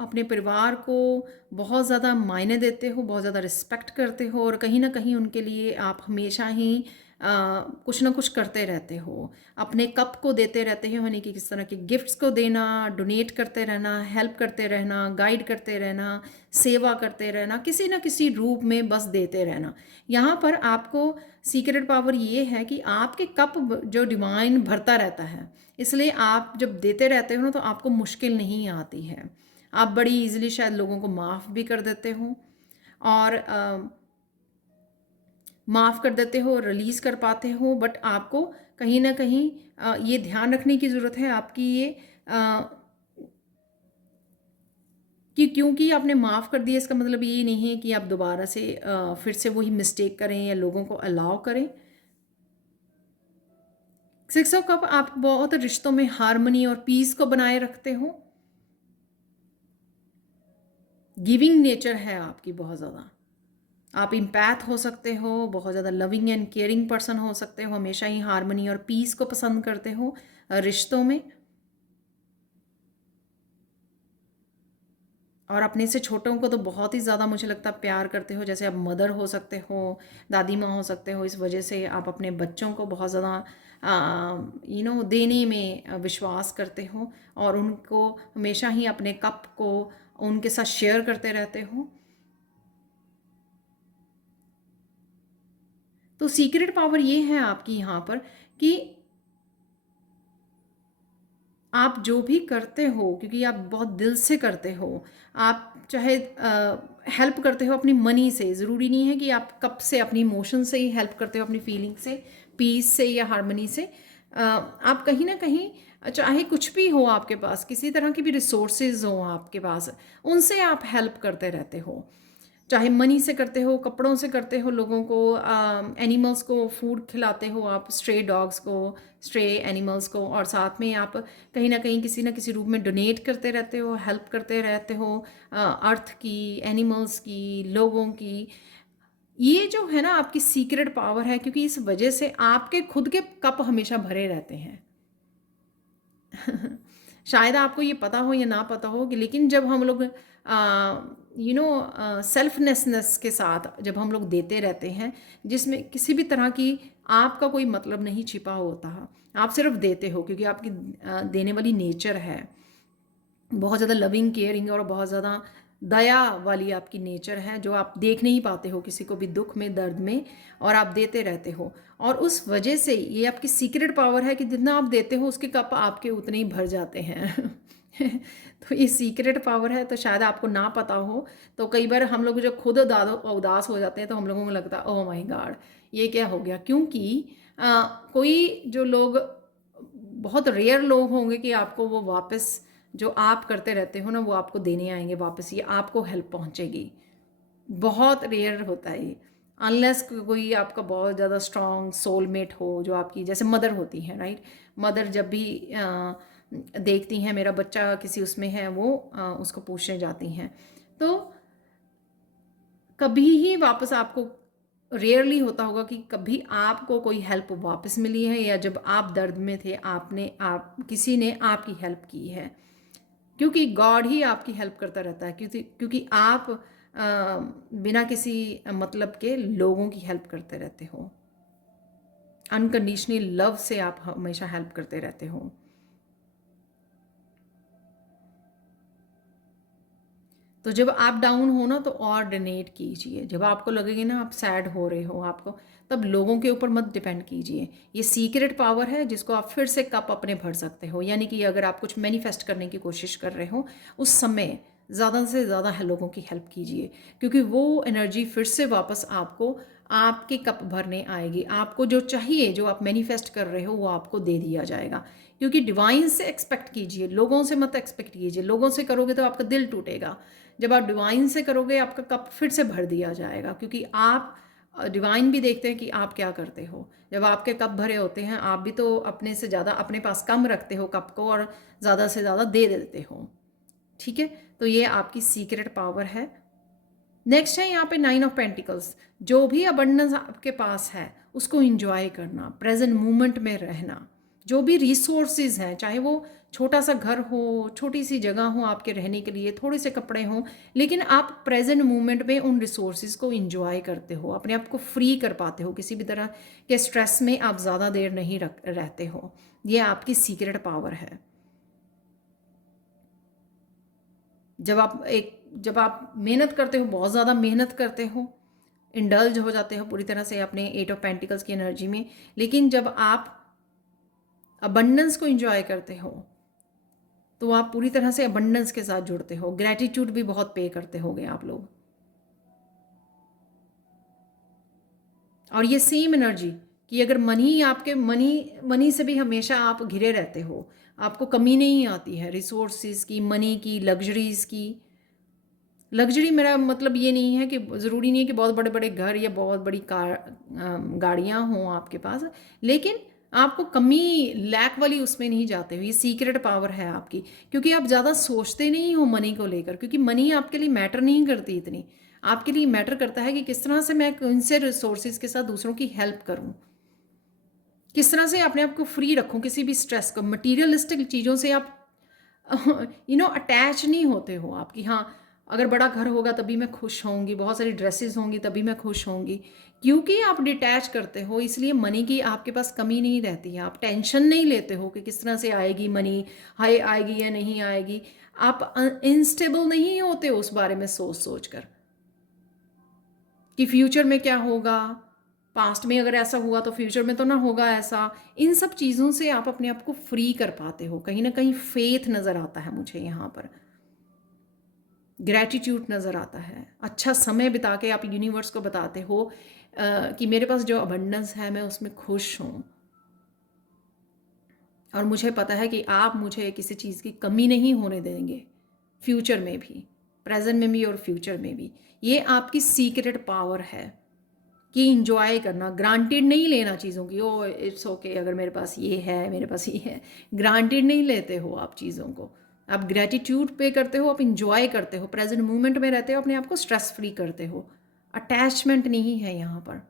अपने परिवार को बहुत ज़्यादा मायने देते हो, बहुत ज़्यादा रिस्पेक्ट करते हो, और कहीं ना कहीं उनके लिए आप हमेशा ही कुछ ना कुछ करते रहते हो। अपने कप को देते रहते हो, यानी कि किस तरह के गिफ्ट्स को देना, डोनेट करते रहना, हेल्प करते रहना, गाइड करते रहना, सेवा करते रहना, किसी ना किसी रूप में बस देते रहना। यहाँ पर आपको सीक्रेट पावर ये है कि आपके कप जो डिवाइन भरता रहता है, इसलिए आप जब देते रहते हो ना तो आपको मुश्किल नहीं आती है। आप बड़ी इजीली शायद लोगों को माफ़ भी कर देते हो, और माफ़ कर देते हो, रिलीज़ कर पाते हो। बट आपको कहीं ना कहीं ये ध्यान रखने की ज़रूरत है आपकी, ये कि क्योंकि आपने माफ़ कर दिया इसका मतलब ये नहीं है कि आप दोबारा से फिर से वही मिस्टेक करें या लोगों को अलाउ करें। 6 ऑफ कप आप बहुत रिश्तों में हार्मनी और पीस को बनाए रखते हो। गिविंग नेचर है आपकी बहुत ज़्यादा। आप इम्पैथ हो सकते हो, बहुत ज़्यादा लविंग एंड केयरिंग पर्सन हो सकते हो, हमेशा ही हार्मनी और पीस को पसंद करते हो रिश्तों में। और अपने से छोटों को तो बहुत ही ज़्यादा मुझे लगता है प्यार करते हो, जैसे आप मदर हो सकते हो, दादी माँ हो सकते हो। इस वजह से आप अपने बच्चों को बहुत ज़्यादा देने में विश्वास करते हो, और उनको हमेशा ही अपने कप को उनके साथ शेयर करते रहते हो। तो सीक्रेट पावर ये है आपकी यहाँ पर कि आप जो भी करते हो, क्योंकि आप बहुत दिल से करते हो, आप चाहे हेल्प करते हो अपनी मनी से, ज़रूरी नहीं है कि आप कब से अपनी इमोशन से ही हेल्प करते हो, अपनी फीलिंग से, पीस से या हार्मनी से। आप कहीं ना कहीं चाहे कुछ भी हो आपके पास, किसी तरह की भी रिसोर्सेज हो आपके पास, उनसे आप हेल्प करते रहते हो। चाहे मनी से करते हो, कपड़ों से करते हो, लोगों को, एनिमल्स को फूड खिलाते हो आप, स्ट्रे डॉग्स को, स्ट्रे एनिमल्स को, और साथ में आप कहीं ना कहीं किसी ना किसी रूप में डोनेट करते रहते हो, हेल्प करते रहते हो अर्थ की, एनिमल्स की, लोगों की। ये जो है ना आपकी सीक्रेट पावर है, क्योंकि इस वजह से आपके खुद के कप हमेशा भरे रहते हैं। शायद आपको ये पता हो या ना पता हो कि, लेकिन जब हम लोग सेल्फनेसनेस के साथ जब हम लोग देते रहते हैं, जिसमें किसी भी तरह की आपका कोई मतलब नहीं छिपा होता, आप सिर्फ देते हो क्योंकि आपकी देने वाली नेचर है, बहुत ज़्यादा लविंग केयरिंग और बहुत ज़्यादा दया वाली आपकी नेचर है, जो आप देख नहीं पाते हो किसी को भी दुख में, दर्द में, और आप देते रहते हो। और उस वजह से ये आपकी सीक्रेट पावर है कि जितना आप देते हो उसके कप आपके उतने ही भर जाते हैं। तो ये सीक्रेट पावर है, तो शायद आपको ना पता हो। तो कई बार हम लोग जब खुद उदास हो जाते हैं तो हम लोगों को लगता है ओह माय गॉड ये क्या हो गया, क्योंकि कोई जो लोग, बहुत रेयर लोग होंगे कि आपको वो वापस जो आप करते रहते हो ना वो आपको देने आएंगे वापस, ये आपको हेल्प पहुंचेगी। बहुत रेयर होता है ये, अनलेस कोई आपका बहुत ज़्यादा स्ट्रॉन्ग सोलमेट हो, जो आपकी जैसे मदर होती हैं, राइट। मदर जब भी देखती हैं मेरा बच्चा किसी उसमें है, वो उसको पूछने जाती हैं, तो कभी ही वापस आपको, रेयरली होता होगा कि कभी आपको कोई हेल्प वापस मिली है, या जब आप दर्द में थे आप किसी ने आपकी हेल्प की है। क्योंकि गॉड ही आपकी हेल्प करता रहता है, क्योंकि आप बिना किसी मतलब के लोगों की हेल्प करते रहते हो। अनकंडीशनली लव से आप हमेशा हेल्प करते रहते हो। तो जब आप डाउन हो ना तो और डोनेट कीजिए। जब आपको लगेगा ना आप सैड हो रहे हो आपको, तब लोगों के ऊपर मत डिपेंड कीजिए। ये सीक्रेट पावर है जिसको आप फिर से कप अपने भर सकते हो। यानी कि अगर आप कुछ मैनिफेस्ट करने की कोशिश कर रहे हो उस समय ज़्यादा से ज़्यादा लोगों की हेल्प कीजिए, क्योंकि वो एनर्जी फिर से वापस आपको आपके कप भरने आएगी। आपको जो चाहिए, जो आप मैनिफेस्ट कर रहे हो, वो आपको दे दिया जाएगा। क्योंकि डिवाइन से एक्सपेक्ट कीजिए, लोगों से मत एक्सपेक्ट कीजिए। लोगों से करोगे तो आपका दिल टूटेगा। जब आप डिवाइन से करोगे आपका कप फिर से भर दिया जाएगा, क्योंकि आप डिवाइन भी देखते हैं कि आप क्या करते हो। जब आपके कप भरे होते हैं आप भी तो अपने से ज़्यादा अपने पास कम रखते हो कप को, और ज़्यादा से ज़्यादा दे देते हो। ठीक है, तो ये आपकी सीक्रेट पावर है। नेक्स्ट है यहाँ पे 9 ऑफ पेंटिकल्स। जो भी अबंडेंस आपके पास है उसको इंजॉय करना, प्रेजेंट मोमेंट में रहना। जो भी रिसोर्सेज हैं, चाहे वो छोटा सा घर हो, छोटी सी जगह हो आपके रहने के लिए, थोड़े से कपड़े हों, लेकिन आप प्रेजेंट मोमेंट में उन रिसोर्सेज को इंजॉय करते हो, अपने आप को फ्री कर पाते हो। किसी भी तरह के स्ट्रेस में आप ज़्यादा देर नहीं रहते हो। ये आपकी सीक्रेट पावर है। जब आप मेहनत करते हो, बहुत ज़्यादा मेहनत करते हो, इंडल्ज हो जाते हो पूरी तरह से अपने 8 ऑफ पेंटिकल्स की एनर्जी में, लेकिन जब आप अबंडेंस को एंजॉय करते हो तो आप पूरी तरह से अबंडेंस के साथ जुड़ते हो। ग्रैटिट्यूड भी बहुत पे करते होगे आप लोग। और ये सेम एनर्जी कि अगर मनी से भी हमेशा आप घिरे रहते हो, आपको कमी नहीं आती है रिसोर्सेज की, मनी की, लग्जरीज की। लग्जरी मेरा मतलब ये नहीं है कि ज़रूरी नहीं है कि बहुत बड़े बड़े घर या बहुत बड़ी गाड़ियाँ हों आपके पास, लेकिन आपको कमी लैक वाली उसमें नहीं जाते हो। ये सीक्रेट पावर है आपकी, क्योंकि आप ज़्यादा सोचते नहीं हो मनी को लेकर, क्योंकि मनी आपके लिए मैटर नहीं करती इतनी। आपके लिए मैटर करता है कि किस तरह से मैं इनसे रिसोर्सेज के साथ दूसरों की हेल्प करूँ, किस तरह से अपने आप को फ्री रखूँ किसी भी स्ट्रेस को। मटीरियलिस्टिक चीज़ों से आप अटैच नहीं होते हो आपकी। हाँ, अगर बड़ा घर होगा तभी मैं खुश होंगी, बहुत सारी ड्रेसेस होंगी तभी मैं खुश होंगी, क्योंकि आप डिटैच करते हो। इसलिए मनी की आपके पास कमी नहीं रहती है। आप टेंशन नहीं लेते हो कि किस तरह से आएगी मनी, हाई आएगी या नहीं आएगी। आप इंस्टेबल नहीं होते उस बारे में सोच सोच कर कि फ्यूचर में क्या होगा, पास्ट में अगर ऐसा हुआ तो फ्यूचर में तो ना होगा ऐसा। इन सब चीज़ों से आप अपने आप को फ्री कर पाते हो। कहीं ना कहीं फेथ नज़र आता है मुझे यहाँ पर, ग्रैटिट्यूड नज़र आता है। अच्छा समय बिता के आप यूनिवर्स को बताते हो कि मेरे पास जो अबंडेंस है मैं उसमें खुश हूँ, और मुझे पता है कि आप मुझे किसी चीज़ की कमी नहीं होने देंगे, फ्यूचर में भी, प्रेजेंट में भी और फ्यूचर में भी। ये आपकी सीक्रेट पावर है कि इंजॉय करना, ग्रांटेड नहीं लेना चीज़ों की। ओ इट्स ओके, अगर मेरे पास ये है, मेरे पास ये है, ग्रांटेड नहीं लेते हो आप चीज़ों को। आप ग्रैटिट्यूड पे करते हो, आप इंजॉय करते हो, प्रेजेंट मोमेंट में रहते हो, अपने आप को स्ट्रेस फ्री करते हो। अटैचमेंट नहीं है यहाँ पर,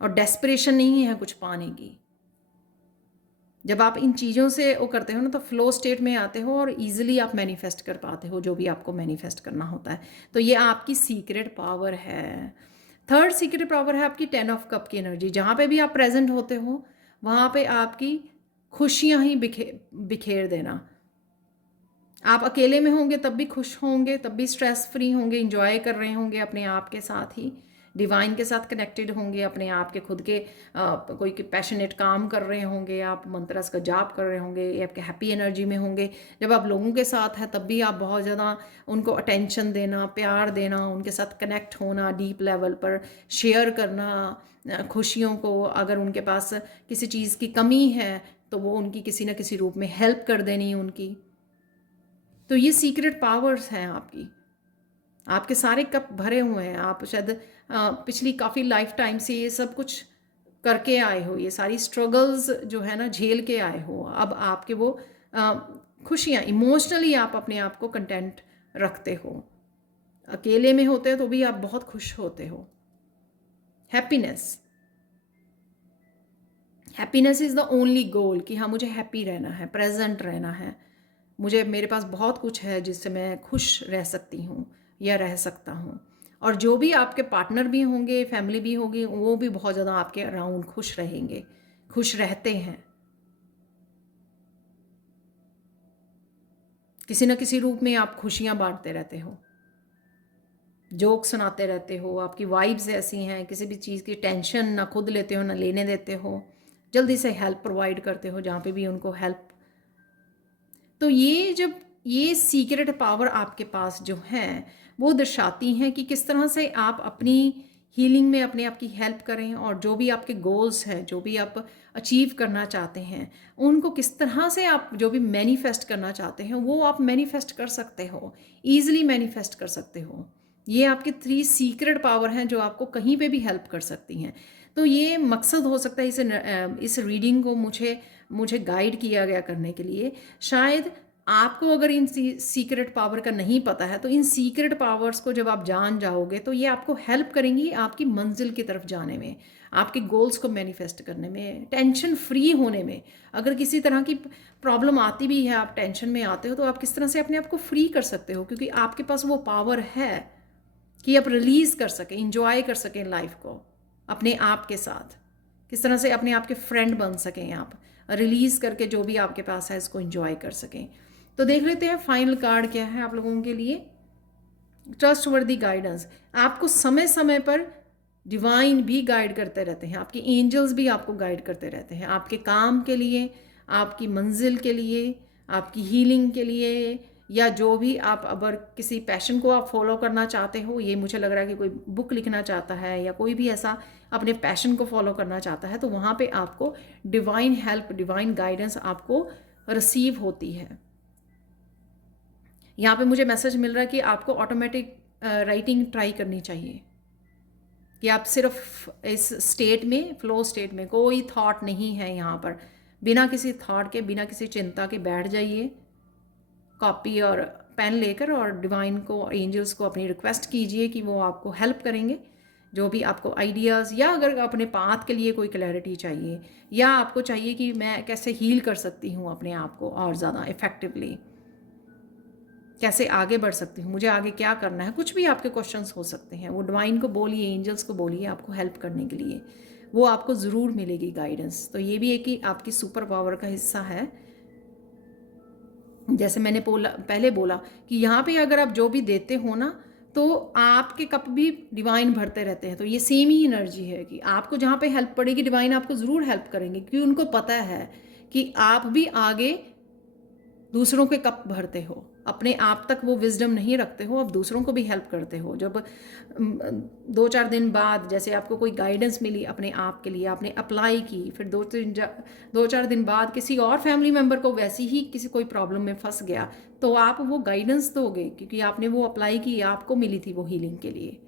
और डेस्परेशन नहीं है कुछ पाने की। जब आप इन चीज़ों से वो करते हो ना तो फ्लो स्टेट में आते हो, और ईजिली आप मैनिफेस्ट कर पाते हो जो भी आपको मैनिफेस्ट करना होता है। तो ये आपकी सीक्रेट पावर है। थर्ड सीक्रेट पावर है आपकी 10 ऑफ कप की एनर्जी। जहाँ पे भी आप प्रेजेंट होते हो वहाँ पे आपकी खुशियाँ ही बिखेर देना। आप अकेले में होंगे तब भी खुश होंगे, तब भी स्ट्रेस फ्री होंगे, इंजॉय कर रहे होंगे अपने आप के साथ ही, डिवाइन के साथ कनेक्टेड होंगे, अपने आप के खुद के कोई पैशनेट काम कर रहे होंगे, आप मंत्रस का जाप कर रहे होंगे, ये आपके हैप्पी एनर्जी में होंगे। जब आप लोगों के साथ हैं तब भी आप बहुत ज़्यादा उनको अटेंशन देना, प्यार देना, उनके साथ कनेक्ट होना, डीप लेवल पर शेयर करना, खुशियों को, अगर उनके पास किसी चीज़ की कमी है तो वो उनकी किसी न किसी रूप में हेल्प कर देनी उनकी। तो ये सीक्रेट पावर्स हैं आपकी। आपके सारे कप भरे हुए हैं। आप शायद पिछली काफ़ी लाइफ टाइम से ये सब कुछ करके आए हो, ये सारी स्ट्रगल्स जो है ना झेल के आए हो। अब आपके वो खुशियाँ, इमोशनली आप अपने आप को कंटेंट रखते हो। अकेले में होते हो तो भी आप बहुत खुश होते हो। Happiness, happiness is the only goal कि हाँ मुझे हैप्पी रहना है, प्रेजेंट रहना है, मुझे मेरे पास बहुत कुछ है जिससे मैं खुश रह सकती हूँ या रह सकता हूँ। और जो भी आपके पार्टनर भी होंगे, फैमिली भी होगी, वो भी बहुत ज़्यादा आपके अराउंड खुश रहेंगे, खुश रहते हैं। किसी न किसी रूप में आप खुशियाँ बांटते रहते हो, जोक सुनाते रहते हो, आपकी वाइब्स ऐसी हैं, किसी भी चीज़ की टेंशन ना खुद लेते हो ना लेने देते हो, जल्दी से हेल्प प्रोवाइड करते हो जहाँ पे भी उनको हेल्प। तो ये जब ये सीक्रेट पावर आपके पास जो है वो दर्शाती हैं कि किस तरह से आप अपनी हीलिंग में अपने आप की हेल्प करें, और जो भी आपके गोल्स हैं, जो भी आप अचीव करना चाहते हैं, उनको किस तरह से आप जो भी मैनिफेस्ट करना चाहते हैं वो आप मैनिफेस्ट कर सकते हो, ईजिली मैनिफेस्ट कर सकते हो। ये आपके 3 सीक्रेट पावर हैं जो आपको कहीं पे भी हेल्प कर सकती हैं। तो ये मकसद हो सकता है इस रीडिंग को मुझे गाइड किया गया करने के लिए। शायद आपको अगर इन सीक्रेट पावर का नहीं पता है तो इन सीक्रेट पावर्स को जब आप जान जाओगे तो ये आपको हेल्प करेंगी आपकी मंजिल की तरफ जाने में, आपके गोल्स को मैनिफेस्ट करने में, टेंशन फ्री होने में। अगर किसी तरह की प्रॉब्लम आती भी है, आप टेंशन में आते हो, तो आप किस तरह से अपने आप को फ्री कर सकते हो, क्योंकि आपके पास वो पावर है कि आप रिलीज़ कर सकें, इंजॉय कर सकें लाइफ को अपने आप के साथ। किस तरह से अपने आप के फ्रेंड बन सकें, आप रिलीज़ करके जो भी आपके पास है इसको इंजॉय कर सकें। तो देख लेते हैं फाइनल कार्ड क्या है आप लोगों के लिए। ट्रस्टवर्दी गाइडेंस, आपको समय समय पर डिवाइन भी गाइड करते रहते हैं, आपके एंजल्स भी आपको गाइड करते रहते हैं, आपके काम के लिए, आपकी मंजिल के लिए, आपकी हीलिंग के लिए, या जो भी आप अगर किसी पैशन को आप फॉलो करना चाहते हो, ये मुझे लग रहा है कि कोई बुक लिखना चाहता है या कोई भी ऐसा अपने पैशन को फॉलो करना चाहता है, तो वहाँ पे आपको डिवाइन हेल्प, डिवाइन गाइडेंस आपको रिसीव होती है। यहाँ पे मुझे मैसेज मिल रहा है कि आपको ऑटोमेटिक राइटिंग ट्राई करनी चाहिए, कि आप सिर्फ इस स्टेट में, फ्लो स्टेट में, कोई थॉट नहीं है यहाँ पर, बिना किसी थॉट के, बिना किसी चिंता के बैठ जाइए कॉपी और पेन लेकर, और डिवाइन को, एंजल्स को अपनी रिक्वेस्ट कीजिए कि वो आपको हेल्प करेंगे। जो भी आपको आइडियाज़, या अगर अपने पाथ के लिए कोई क्लैरिटी चाहिए, या आपको चाहिए कि मैं कैसे हील कर सकती हूँ अपने आप को और ज़्यादा इफ़ेक्टिवली, कैसे आगे बढ़ सकती हूँ, मुझे आगे क्या करना है, कुछ भी आपके क्वेश्चंस हो सकते हैं, वो डिवाइन को बोलिए, एंजल्स को बोलिए आपको हेल्प करने के लिए, वो आपको ज़रूर मिलेगी गाइडेंस। तो ये भी है कि आपकी सुपर पावर का हिस्सा है। जैसे मैंने पहले बोला कि यहाँ पे अगर आप जो भी देते हो ना, तो आपके कप भी डिवाइन भरते रहते हैं। तो ये सेम ही एनर्जी है कि आपको जहाँ पे हेल्प पड़ेगी डिवाइन आपको ज़रूर हेल्प करेंगे, क्योंकि उनको पता है कि आप भी आगे दूसरों के कप भरते हो, अपने आप तक वो विजडम नहीं रखते हो, आप दूसरों को भी हेल्प करते हो। जब 2-4 दिन बाद जैसे आपको कोई गाइडेंस मिली अपने आप के लिए, आपने अप्लाई की, फिर 2-4 दिन बाद किसी और फैमिली मेम्बर को वैसी ही किसी कोई प्रॉब्लम में फंस गया, तो आप वो गाइडेंस दोगे क्योंकि आपने वो अप्लाई की, आपको मिली थी वो हीलिंग के लिए,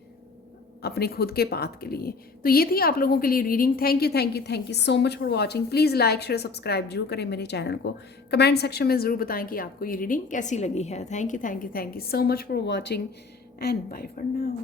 अपने खुद के पाथ के लिए। तो ये थी आप लोगों के लिए reading. Thank you, thank you, thank you so much for watching. Please like, share, subscribe जरूर करें मेरे चैनल को। कमेंट सेक्शन में ज़रूर बताएं कि आपको ये रीडिंग कैसी लगी है। Thank you, thank you, thank you so much for watching and bye for now.